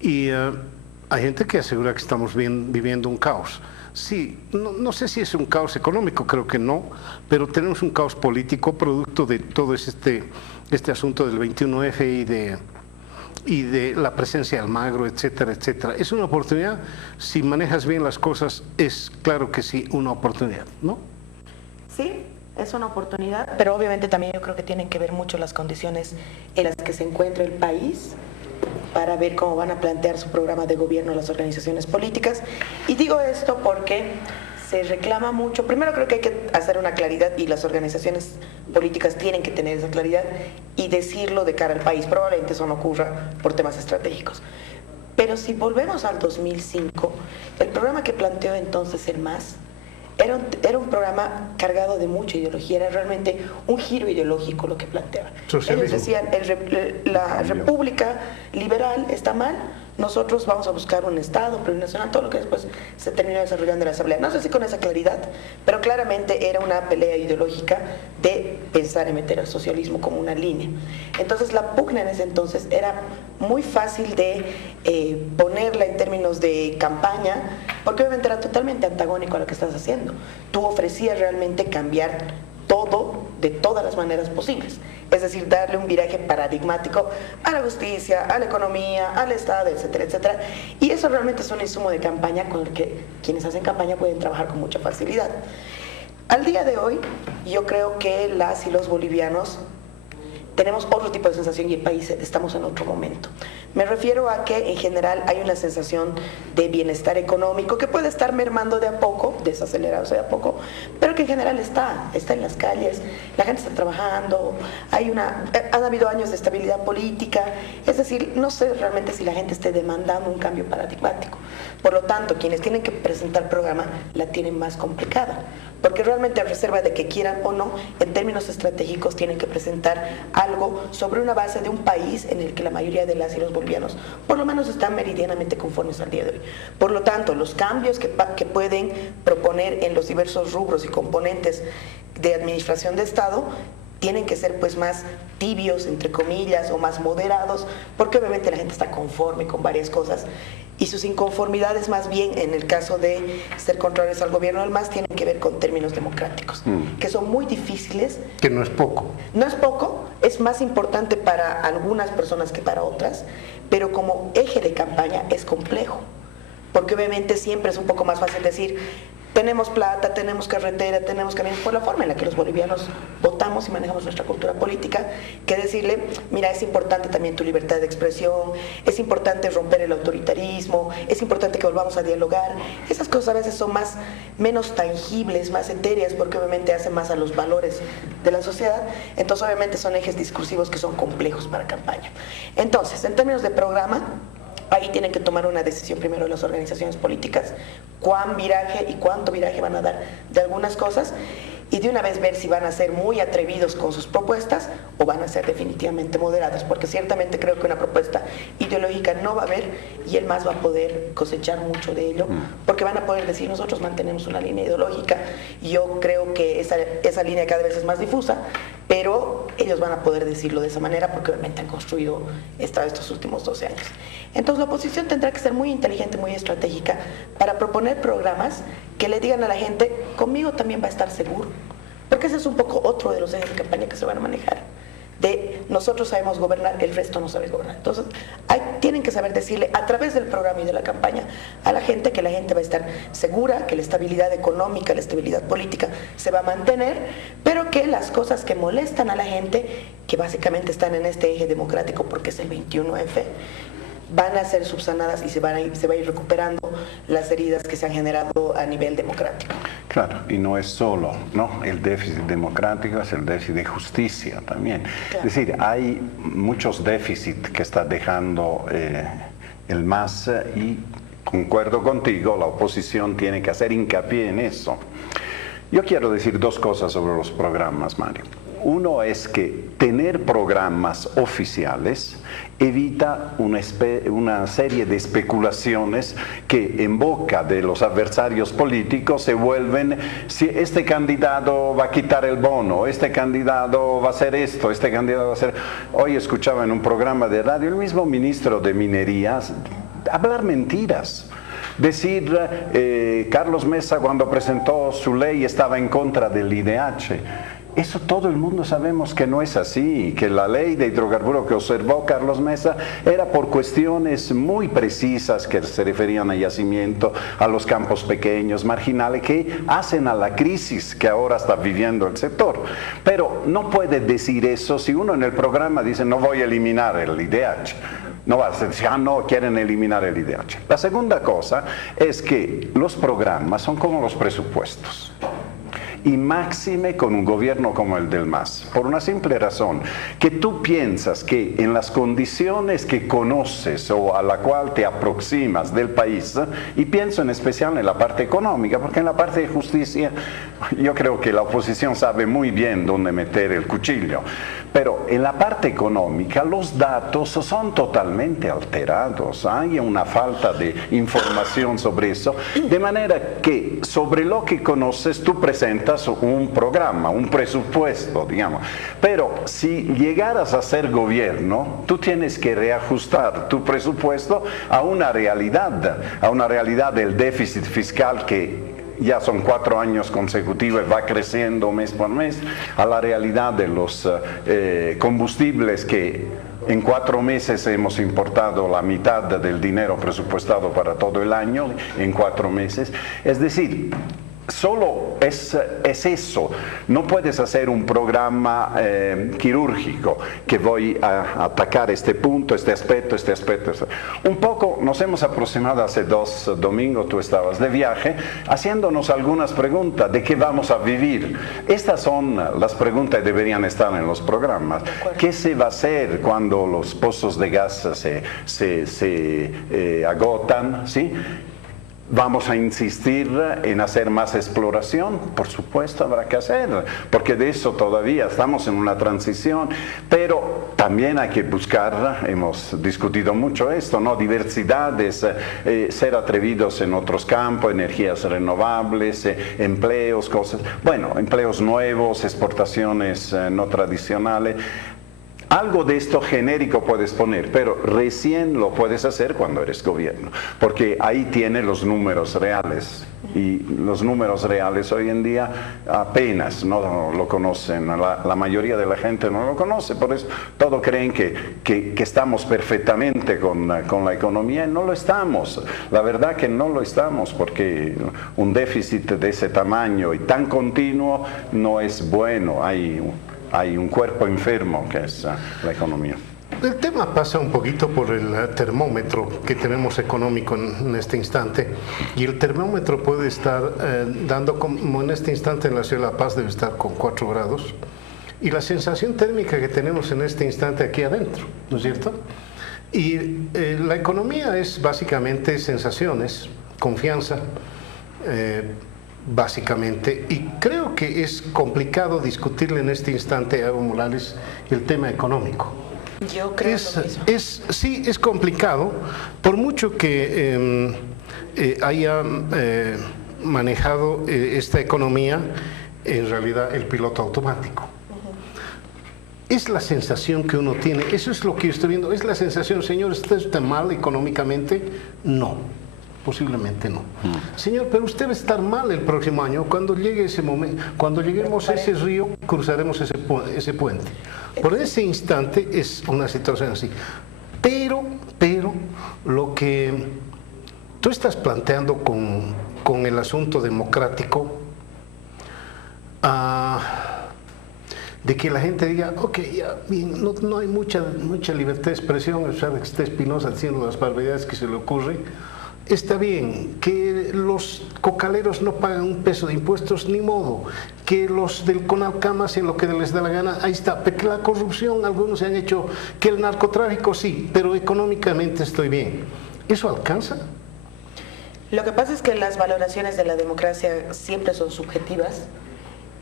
Y hay gente que asegura que estamos viviendo un caos. Sí, no sé si es un caos económico, creo que no, pero tenemos un caos político producto de todo este asunto del 21F y de la presencia de Almagro, etcétera, etcétera. Es una oportunidad, si manejas bien las cosas, es claro que sí, una oportunidad, ¿no? Sí, es una oportunidad, pero obviamente también yo creo que tienen que ver mucho las condiciones en las que se encuentra el país para ver cómo van a plantear su programa de gobierno las organizaciones políticas. Y digo esto porque se reclama mucho, primero creo que hay que hacer una claridad y las organizaciones políticas tienen que tener esa claridad y decirlo de cara al país. Probablemente eso no ocurra por temas estratégicos. Pero si volvemos al 2005, el programa que planteó entonces el MAS era un programa cargado de mucha ideología, era realmente un giro ideológico lo que planteaba. Ellos decían, la república liberal está mal, nosotros vamos a buscar un Estado plurinacional, todo lo que después se terminó desarrollando en la Asamblea. No sé si con esa claridad, pero claramente era una pelea ideológica de pensar en meter al socialismo como una línea. Entonces la pugna en ese entonces era muy fácil de ponerla en términos de campaña, porque obviamente era totalmente antagónico a lo que estás haciendo. Tú ofrecías realmente cambiar todo de todas las maneras posibles, es decir, darle un viraje paradigmático a la justicia, a la economía, al Estado, etcétera, etcétera, y eso realmente es un insumo de campaña con el que quienes hacen campaña pueden trabajar con mucha facilidad. Al día de hoy, yo creo que las y los bolivianos tenemos otro tipo de sensación y el país estamos en otro momento. Me refiero a que en general hay una sensación de bienestar económico que puede estar mermando de a poco, desacelerándose de a poco, pero que en general está en las calles, la gente está trabajando, han habido años de estabilidad política, es decir, no sé realmente si la gente esté demandando un cambio paradigmático. Por lo tanto, quienes tienen que presentar programa la tienen más complicada, porque realmente a reserva de que quieran o no, en términos estratégicos tienen que presentar algo sobre una base de un país en el que la mayoría de las y los bolivianos por lo menos están meridianamente conformes al día de hoy. Por lo tanto, los cambios que pueden proponer en los diversos rubros y componentes de administración de Estado tienen que ser pues más tibios, entre comillas, o más moderados, porque obviamente la gente está conforme con varias cosas y sus inconformidades más bien en el caso de ser contrarios al gobierno del MAS tienen que ver con términos democráticos, que son muy difíciles. Que no es poco. No es poco, es más importante para algunas personas que para otras, pero como eje de campaña es complejo, porque obviamente siempre es un poco más fácil decir tenemos plata, tenemos carretera, tenemos caminos, por la forma en la que los bolivianos votamos y manejamos nuestra cultura política, que decirle, mira, es importante también tu libertad de expresión, es importante romper el autoritarismo, es importante que volvamos a dialogar. Esas cosas a veces son menos tangibles, más etéreas, porque obviamente hacen más a los valores de la sociedad. Entonces obviamente son ejes discursivos que son complejos para campaña. Entonces, en términos de programa, ahí tienen que tomar una decisión primero las organizaciones políticas, cuán viraje y cuánto viraje van a dar de algunas cosas, y de una vez ver si van a ser muy atrevidos con sus propuestas o van a ser definitivamente moderados, porque ciertamente creo que una propuesta ideológica no va a haber y el MAS va a poder cosechar mucho de ello, porque van a poder decir nosotros mantenemos una línea ideológica y yo creo que esa línea cada vez es más difusa, pero ellos van a poder decirlo de esa manera porque obviamente han construido estos últimos 12 años. Entonces la oposición tendrá que ser muy inteligente, muy estratégica para proponer programas que le digan a la gente, conmigo también va a estar seguro, porque ese es un poco otro de los ejes de campaña que se van a manejar, de nosotros sabemos gobernar, el resto no sabe gobernar. Entonces tienen que saber decirle a través del programa y de la campaña a la gente que la gente va a estar segura, que la estabilidad económica, la estabilidad política se va a mantener, pero que las cosas que molestan a la gente, que básicamente están en este eje democrático porque es el 21F, van a ser subsanadas y se va a ir recuperando las heridas que se han generado a nivel democrático. Claro, y no es solo, ¿no? El déficit democrático, es el déficit de justicia también. Claro. Es decir, hay muchos déficits que está dejando el MAS y concuerdo contigo, la oposición tiene que hacer hincapié en eso. Yo quiero decir dos cosas sobre los programas, Mario. Uno es que tener programas oficiales evita una serie de especulaciones que en boca de los adversarios políticos se vuelven, si este candidato va a quitar el bono, este candidato va a hacer esto, este candidato va a hacer... Hoy escuchaba en un programa de radio el mismo ministro de Minería hablar mentiras. Decir, Carlos Mesa cuando presentó su ley estaba en contra del IDH. Eso todo el mundo sabemos que no es así, que la ley de hidrocarburos que observó Carlos Mesa era por cuestiones muy precisas que se referían a yacimiento, a los campos pequeños, marginales, que hacen a la crisis que ahora está viviendo el sector. Pero no puede decir eso si uno en el programa dice no voy a eliminar el IDH. No va a decir, no, quieren eliminar el IDH. La segunda cosa es que los programas son como los presupuestos. y máxime con un gobierno como el del MAS, por una simple razón, que tú piensas que en las condiciones que conoces o a la cual te aproximas del país, y pienso en especial en la parte económica, porque en la parte de justicia yo creo que la oposición sabe muy bien dónde meter el cuchillo, pero en la parte económica los datos son totalmente alterados, hay una falta de información sobre eso, de manera que sobre lo que conoces tú presentas un programa, un presupuesto, digamos, pero si llegaras a ser gobierno, tú tienes que reajustar tu presupuesto a una realidad del déficit fiscal que ya son 4 años consecutivos y va creciendo mes por mes, a la realidad de los combustibles que en 4 meses hemos importado la mitad del dinero presupuestado para todo el año, en 4 meses. Es decir, solo es eso, no puedes hacer un programa quirúrgico que voy a atacar este punto, este aspecto. Un poco nos hemos aproximado hace 2 domingos, tú estabas de viaje, haciéndonos algunas preguntas de qué vamos a vivir. Estas son las preguntas que deberían estar en los programas. ¿Qué se va a hacer cuando los pozos de gas se agotan? ¿Sí? ¿Vamos a insistir en hacer más exploración? Por supuesto habrá que hacer, porque de eso todavía estamos en una transición, pero también hay que buscar, hemos discutido mucho esto, ¿no? Diversidades, ser atrevidos en otros campos, energías renovables, empleos, cosas, bueno, empleos nuevos, exportaciones no tradicionales. Algo de esto genérico puedes poner, pero recién lo puedes hacer cuando eres gobierno, porque ahí tiene los números reales. Y los números reales hoy en día apenas no lo conocen, la mayoría de la gente no lo conoce, por eso todos creen que estamos perfectamente con la economía, y no lo estamos. La verdad que no lo estamos, porque un déficit de ese tamaño y tan continuo no es bueno. Hay un cuerpo enfermo que es la economía. El tema pasa un poquito por el termómetro que tenemos económico en este instante, y el termómetro puede estar dando, como en este instante en la ciudad de La Paz debe estar con 4 grados, y la sensación térmica que tenemos en este instante aquí adentro, ¿no es cierto? Y la economía es básicamente sensaciones, confianza, básicamente, y creo que es complicado discutirle en este instante a Evo Morales el tema económico. Yo creo lo mismo. Sí, es complicado, por mucho que haya manejado esta economía, en realidad el piloto automático. Es la sensación que uno tiene, eso es lo que yo estoy viendo, es la sensación, señor, ¿usted está mal económicamente? No. Posiblemente no. Señor, pero usted va a estar mal el próximo año. Cuando llegue ese momento, cuando lleguemos a ese río, cruzaremos ese puente. Por ese instante es una situación así. Pero lo que tú estás planteando con el asunto democrático, de que la gente diga, ok, ya, bien, no hay mucha libertad de expresión, a pesar de que esté Espinosa diciendo las barbaridades que se le ocurre. Está bien, que los cocaleros no pagan un peso de impuestos, ni modo, que los del CONALCAM hacen lo que les da la gana, ahí está, porque la corrupción, algunos se han hecho, que el narcotráfico sí, pero económicamente estoy bien. ¿Eso alcanza? Lo que pasa es que las valoraciones de la democracia siempre son subjetivas,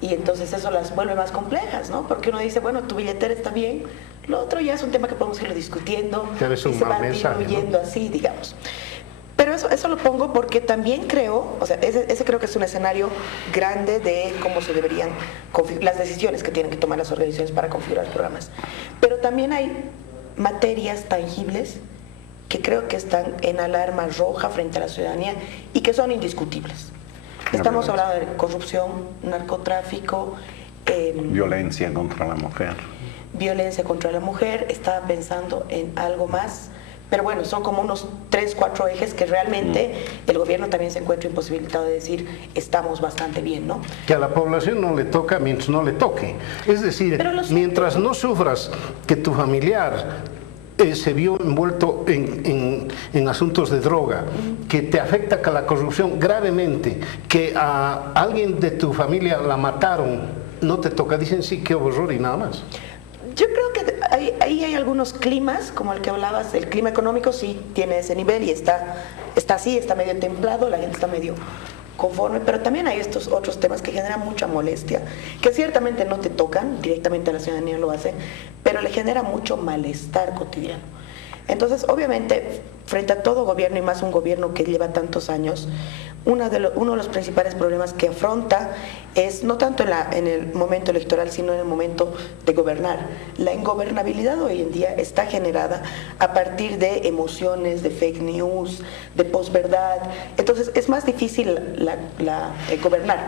y entonces eso las vuelve más complejas, ¿no? Porque uno dice, bueno, tu billetera está bien, lo otro ya es un tema que podemos irlo discutiendo, y se va diluyendo, ¿no? Así, digamos. Pero eso lo pongo porque también creo, o sea, ese creo que es un escenario grande de cómo se deberían las decisiones que tienen que tomar las organizaciones para configurar programas. Pero también hay materias tangibles que creo que están en alarma roja frente a la ciudadanía y que son indiscutibles. Estamos hablando de corrupción, narcotráfico, violencia contra la mujer. Violencia contra la mujer, estaba pensando en algo más. Pero bueno, son como unos 3, 4 ejes que realmente el gobierno también se encuentra imposibilitado de decir estamos bastante bien, ¿no? Que a la población no le toca mientras no le toque. Es decir, mientras no sufras que tu familiar se vio envuelto en asuntos de droga, que te afecta con la corrupción gravemente, que a alguien de tu familia la mataron, no te toca, dicen sí, qué horror y nada más. Yo creo que ahí hay algunos climas, como el que hablabas, el clima económico sí tiene ese nivel y está así, está medio templado, la gente está medio conforme, pero también hay estos otros temas que generan mucha molestia, que ciertamente no te tocan, directamente a la ciudadanía lo hace, pero le genera mucho malestar cotidiano. Entonces, obviamente, frente a todo gobierno, y más un gobierno que lleva tantos años, uno de los principales problemas que afronta es no tanto en el momento electoral, sino en el momento de gobernar. La ingobernabilidad hoy en día está generada a partir de emociones, de fake news, de posverdad. Entonces es más difícil gobernar.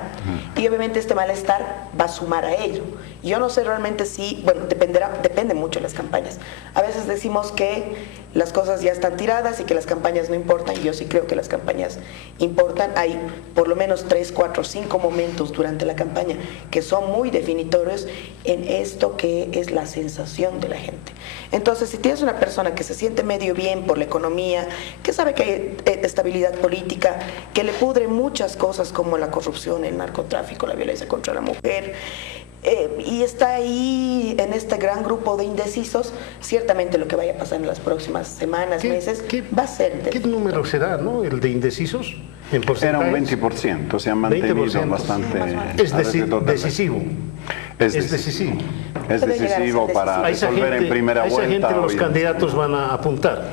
Y obviamente este malestar va a sumar a ello. Yo no sé realmente si, bueno, depende mucho de las campañas. A veces decimos que las cosas ya están tiradas y que las campañas no importan. Yo sí creo que las campañas importan. Hay por lo menos 3, 4, 5 momentos durante la campaña que son muy definitorios en esto que es la sensación de la gente. Entonces, si tienes una persona que se siente medio bien por la economía, que sabe que hay estabilidad política, que le pudre muchas cosas como la corrupción, el narcotráfico, la violencia contra la mujer, y está ahí en este gran grupo de indecisos, ciertamente lo que vaya a pasar en las próximas semanas, meses, va a ser... ¿Qué número será, no? ¿El de indecisos? ¿En porcentaje? Era un 20%, se ha mantenido 20%. Bastante... Es decisivo. Es decisivo. Es decisivo para resolver en primera vuelta. A esa gente los candidatos van a apuntar.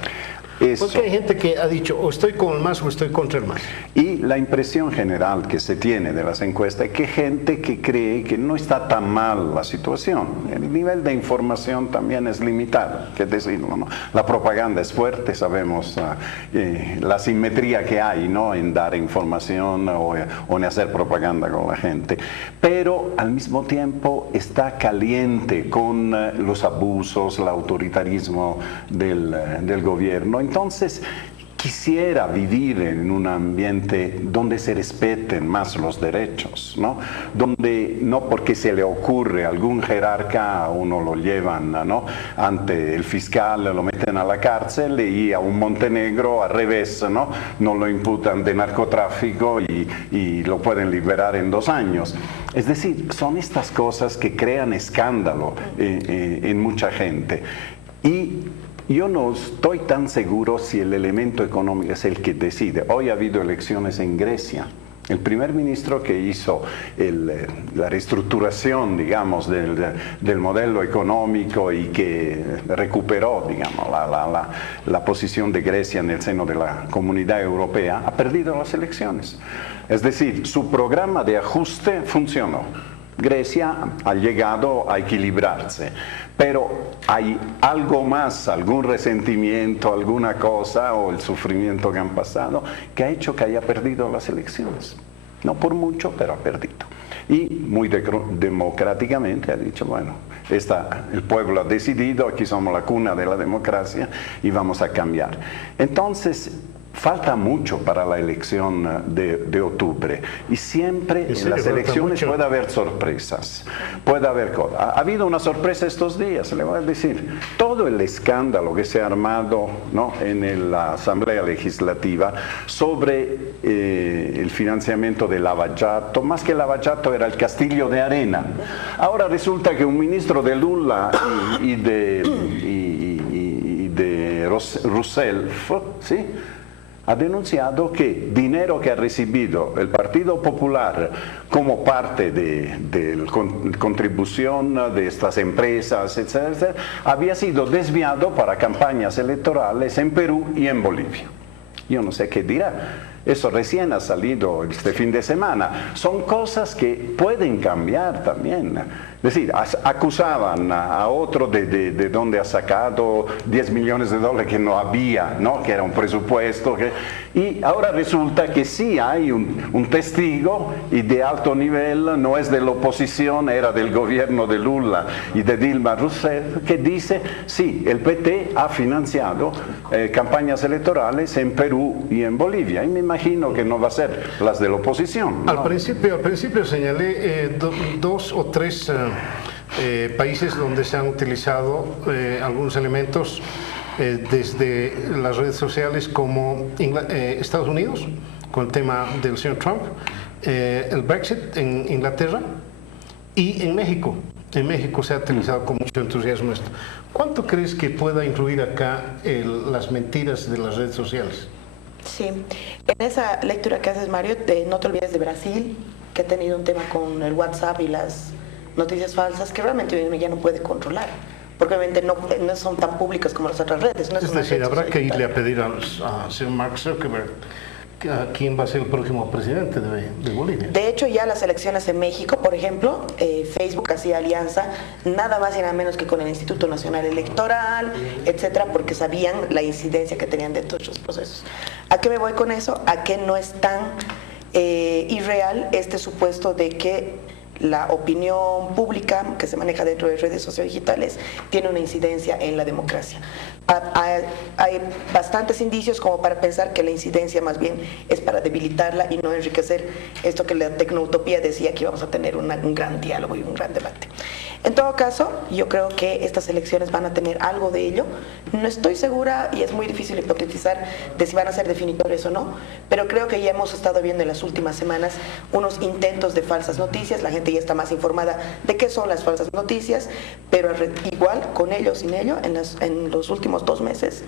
Eso. Porque hay gente que ha dicho o estoy con el MAS o estoy contra el MAS. Y la impresión general que se tiene de las encuestas es que gente que cree que no está tan mal la situación. El nivel de información también es limitado, que decirlo, ¿no? La propaganda es fuerte, sabemos la simetría que hay, ¿no? En dar información o en hacer propaganda con la gente. Pero al mismo tiempo está caliente con los abusos, el autoritarismo del gobierno. Entonces, quisiera vivir en un ambiente donde se respeten más los derechos, ¿no? Donde no porque se le ocurre a algún jerarca, a uno lo llevan, ¿no? Ante el fiscal, lo meten a la cárcel, y a un Montenegro al revés, ¿no? No lo imputan de narcotráfico y lo pueden liberar en 2 años. Es decir, son estas cosas que crean escándalo en mucha gente. Y yo no estoy tan seguro si el elemento económico es el que decide. Hoy ha habido elecciones en Grecia. El primer ministro que hizo la reestructuración, digamos, del modelo económico y que recuperó, digamos, la posición de Grecia en el seno de la Comunidad Europea, ha perdido las elecciones. Es decir, su programa de ajuste funcionó. Grecia ha llegado a equilibrarse, pero hay algo más, algún resentimiento, alguna cosa, o el sufrimiento que han pasado, que ha hecho que haya perdido las elecciones. No por mucho, pero ha perdido. Y muy democráticamente ha dicho, bueno, el pueblo ha decidido, aquí somos la cuna de la democracia y vamos a cambiar. Entonces, falta mucho para la elección de octubre, y siempre en las elecciones puede haber sorpresas, puede haber cosas. Ha habido una sorpresa estos días, le voy a decir, todo el escándalo que se ha armado, ¿no? En la Asamblea Legislativa sobre el financiamiento de Lava Jato, más que Lava Jato era el Castillo de Arena. Ahora resulta que un ministro de Lula y de Rousseff, ¿sí?, ha denunciado que dinero que ha recibido el Partido Popular como parte de contribución de estas empresas, etcétera, había sido desviado para campañas electorales en Perú y en Bolivia. Yo no sé qué dirá. Eso recién ha salido este fin de semana. Son cosas que pueden cambiar también. Es decir, acusaban a otro de donde ha sacado 10 millones de dólares que no había, ¿no? Que era un presupuesto. Y ahora resulta que sí hay un testigo, y de alto nivel, no es de la oposición, era del gobierno de Lula y de Dilma Rousseff, que dice, sí, el PT ha financiado campañas electorales en Perú y en Bolivia. Y me imagino que no va a ser las de la oposición, ¿no? Al principio señalé 2 o 3 países donde se han utilizado algunos elementos desde las redes sociales como Estados Unidos, con el tema del señor Trump, el Brexit en Inglaterra y en México. En México se ha utilizado con mucho entusiasmo esto. ¿Cuánto crees que pueda influir acá las mentiras de las redes sociales? Sí, en esa lectura que haces, Mario, no te olvides de Brasil, que ha tenido un tema con el WhatsApp y las noticias falsas que realmente ya no puede controlar, porque obviamente no son tan públicas como las otras redes. No es decir, habrá que irle a pedir a señor Mark Zuckerberg a quién va a ser el próximo presidente de Bolivia. De hecho, ya las elecciones en México, por ejemplo, Facebook hacía alianza nada más y nada menos que con el Instituto Nacional Electoral, etcétera, porque sabían la incidencia que tenían de todos los procesos. ¿A qué me voy con eso? A que no es tan irreal este supuesto de que la opinión pública que se maneja dentro de redes sociodigitales tiene una incidencia en la democracia. Hay bastantes indicios como para pensar que la incidencia más bien es para debilitarla y no enriquecer esto que la tecnoutopía decía que íbamos a tener un gran diálogo y un gran debate. En todo caso, yo creo que estas elecciones van a tener algo de ello. No estoy segura y es muy difícil hipotetizar de si van a ser definitorias o no, pero creo que ya hemos estado viendo en las últimas semanas unos intentos de falsas noticias. La gente ya está más informada de qué son las falsas noticias, pero igual, con ello o sin ello, en los últimos 2 meses,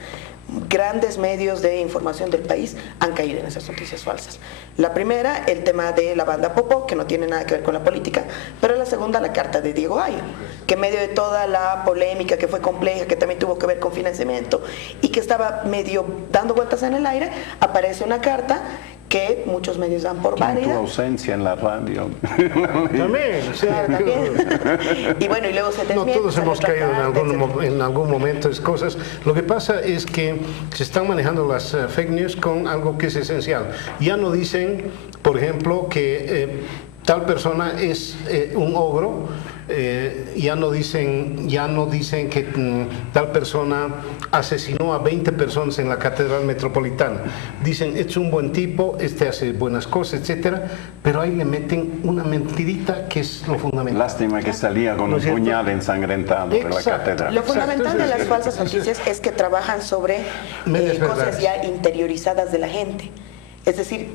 grandes medios de información del país han caído en esas noticias falsas. La primera, el tema de la banda Popó, que no tiene nada que ver con la política, pero la segunda, la carta de Diego Ayo, que en medio de toda la polémica que fue compleja, que también tuvo que ver con financiamiento y que estaba medio dando vueltas en el aire, aparece una carta que muchos medios dan por válida. Tu ausencia en la radio. También, sí. Claro, también. Y bueno, y luego se desmiente. No todos hemos caído en algún momento de cosas. Lo que pasa es que se están manejando las fake news con algo que es esencial. Ya no dicen, por ejemplo, que tal persona es un ogro. Ya no dicen que tal persona asesinó a 20 personas en la Catedral Metropolitana. Dicen, es un buen tipo, hace buenas cosas, etcétera, pero ahí le meten una mentirita que es lo fundamental. Lástima que salía con un puñal ensangrentado de la catedral. Lo fundamental de las falsas noticias es que trabajan sobre cosas ya interiorizadas de la gente. Es decir,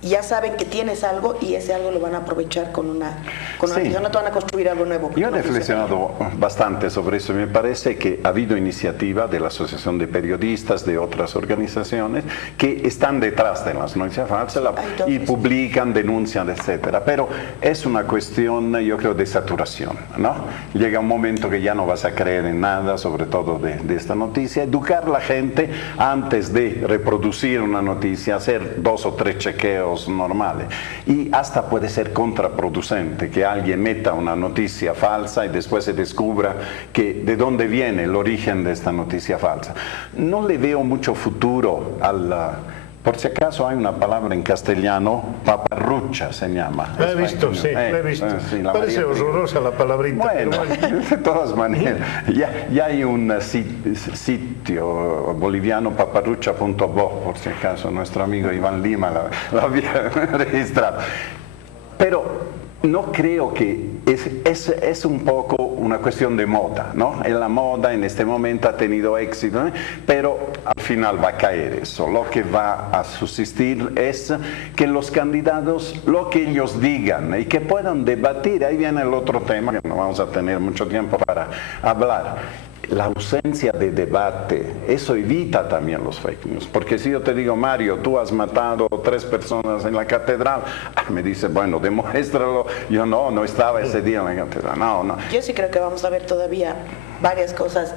ya saben que tienes algo y ese algo lo van a aprovechar con una noticia, no te van a construir algo nuevo. Yo he reflexionado bastante sobre eso. Me parece que ha habido iniciativa de la Asociación de Periodistas, de otras organizaciones que están detrás de las noticias falsas y publican, denuncian, etcétera. Pero es una cuestión, yo creo, de saturación, ¿no? Llega un momento que ya no vas a creer en nada, sobre todo de esta noticia. Educar a la gente antes de reproducir una noticia, hacer 2 o 3 chequeos normales, y hasta puede ser contraproducente que alguien meta una noticia falsa y después se descubra que de dónde viene el origen de esta noticia falsa. No le veo mucho futuro por si acaso hay una palabra en castellano, paparrucha se llama. La he visto, sí, la he visto. Sí, parece horrorosa la palabrita. Bueno, de todas maneras, ya hay un sitio boliviano, paparrucha.bo, por si acaso nuestro amigo Iván Lima lo había registrado. Pero no creo que es un poco una cuestión de moda, ¿no? La moda en este momento ha tenido éxito, pero al final va a caer eso. Lo que va a subsistir es que los candidatos, lo que ellos digan y que puedan debatir, ahí viene el otro tema que no vamos a tener mucho tiempo para hablar. La ausencia de debate, eso evita también los fake news, porque si yo te digo, Mario, tú has matado 3 personas en la catedral, me dice, bueno, demuéstralo. Yo no estaba ese día en la catedral, no. Yo sí creo que vamos a ver todavía varias cosas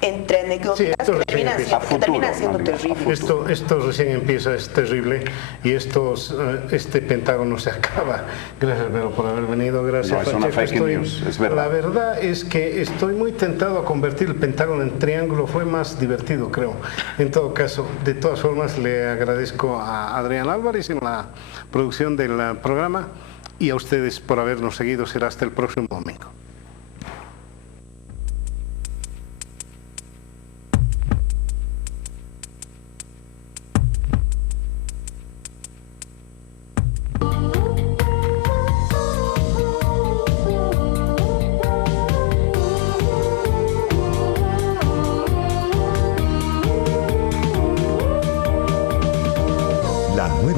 entre anecdóticas que terminan siendo terribles. Esto recién empieza, es terrible, y este Pentágono se acaba. Gracias, Vero, por haber venido. Gracias, no, es una fake news, es verdad. La verdad es que estoy muy tentado a convertir el Pentágono en triángulo. Fue más divertido, creo. En todo caso, de todas formas, le agradezco a Adrián Álvarez en la producción del programa y a ustedes por habernos seguido. Será hasta el próximo domingo.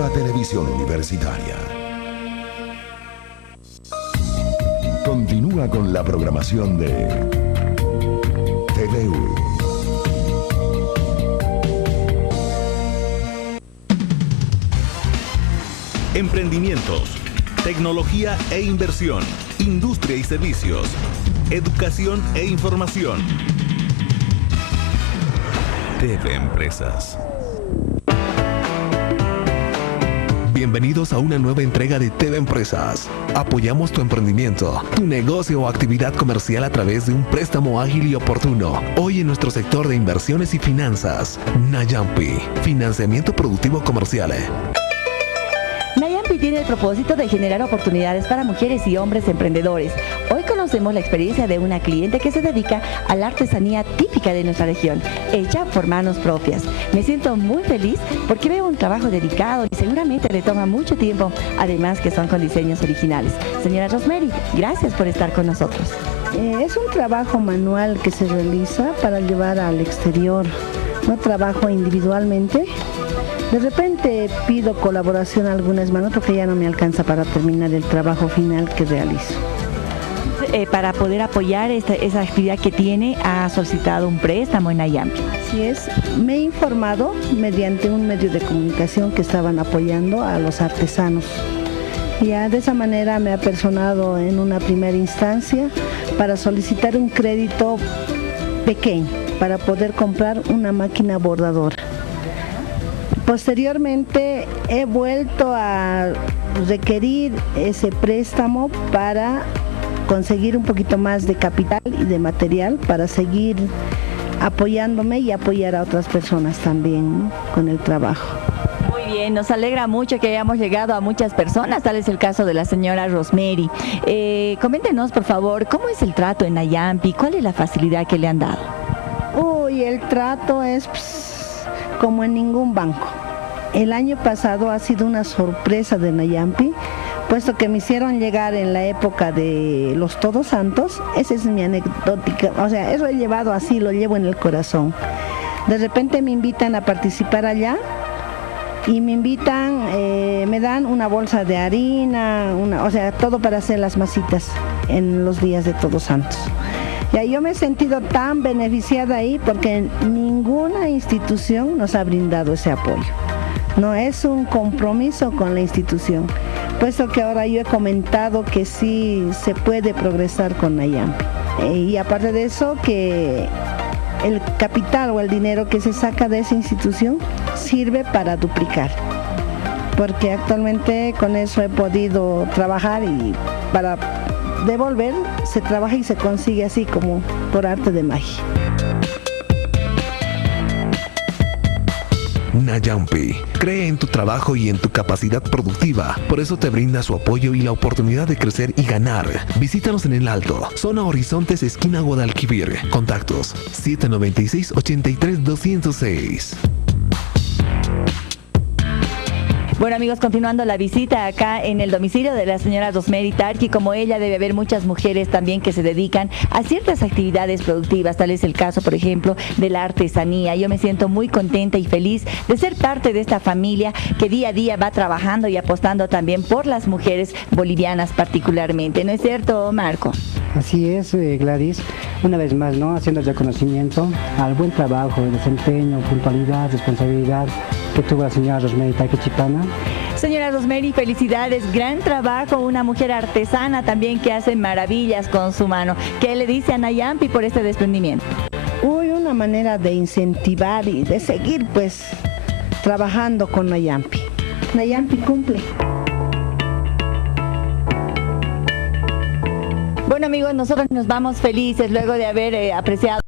Nueva Televisión Universitaria. Continúa con la programación de TVU. Emprendimientos, tecnología e inversión, industria y servicios, educación e información. TV Empresas. Bienvenidos a una nueva entrega de TV Empresas. Apoyamos tu emprendimiento, tu negocio o actividad comercial a través de un préstamo ágil y oportuno. Hoy en nuestro sector de inversiones y finanzas, Nayampi, financiamiento productivo comercial. Nayampi tiene el propósito de generar oportunidades para mujeres y hombres emprendedores. Hoy conocemos la experiencia de una cliente que se dedica a la artesanía típica de nuestra región, hecha por manos propias. Me siento muy feliz porque veo un trabajo dedicado y seguramente le toma mucho tiempo, además que son con diseños originales. Señora Rosemary, gracias por estar con nosotros. Es un trabajo manual que se realiza para llevar al exterior. No trabajo individualmente. De repente pido colaboración a algunas manos porque ya no me alcanza para terminar el trabajo final que realizo. Para poder apoyar esa actividad que tiene, ha solicitado un préstamo en Nayampi. Así es, me he informado mediante un medio de comunicación que estaban apoyando a los artesanos. Ya de esa manera me ha personado en una primera instancia para solicitar un crédito pequeño para poder comprar una máquina bordadora. Posteriormente he vuelto a requerir ese préstamo para conseguir un poquito más de capital y de material para seguir apoyándome y apoyar a otras personas también, ¿no?, con el trabajo. Muy bien, nos alegra mucho que hayamos llegado a muchas personas, tal es el caso de la señora Rosemary. Coméntenos, por favor, ¿cómo es el trato en Nayampi? ¿Cuál es la facilidad que le han dado? Uy, el trato es como en ningún banco. El año pasado ha sido una sorpresa de Nayampi, puesto que me hicieron llegar en la época de los Todos Santos. Esa es mi anecdótica, o sea, eso he llevado así, lo llevo en el corazón. De repente me invitan a participar allá y me invitan, me dan una bolsa de harina, o sea, todo para hacer las masitas en los días de Todos Santos. Ya, yo me he sentido tan beneficiada ahí porque ninguna institución nos ha brindado ese apoyo. No es un compromiso con la institución, puesto que ahora yo he comentado que sí se puede progresar con Nayampi. Y aparte de eso, que el capital o el dinero que se saca de esa institución sirve para duplicar, porque actualmente con eso he podido trabajar y para devolver se trabaja y se consigue así como por arte de magia. Nayampi cree en tu trabajo y en tu capacidad productiva, por eso te brinda su apoyo y la oportunidad de crecer y ganar. Visítanos en El Alto, zona Horizontes, esquina Guadalquivir. Contactos 796-83-206. Bueno, amigos, continuando la visita acá en el domicilio de la señora Rosemary Tarqui, como ella debe haber muchas mujeres también que se dedican a ciertas actividades productivas, tal es el caso, por ejemplo, de la artesanía. Yo me siento muy contenta y feliz de ser parte de esta familia que día a día va trabajando y apostando también por las mujeres bolivianas particularmente. ¿No es cierto, Marco? Así es, Gladys. Una vez más, ¿no?, haciendo el reconocimiento al buen trabajo, desempeño, puntualidad, responsabilidad que tuvo la señora Rosemary Tarqui Chipana. Señora Rosemary, felicidades, gran trabajo, una mujer artesana también que hace maravillas con su mano. ¿Qué le dice a Nayampi por este desprendimiento? Uy, una manera de incentivar y de seguir pues trabajando con Nayampi. Nayampi cumple. Bueno, amigos, nosotros nos vamos felices luego de haber apreciado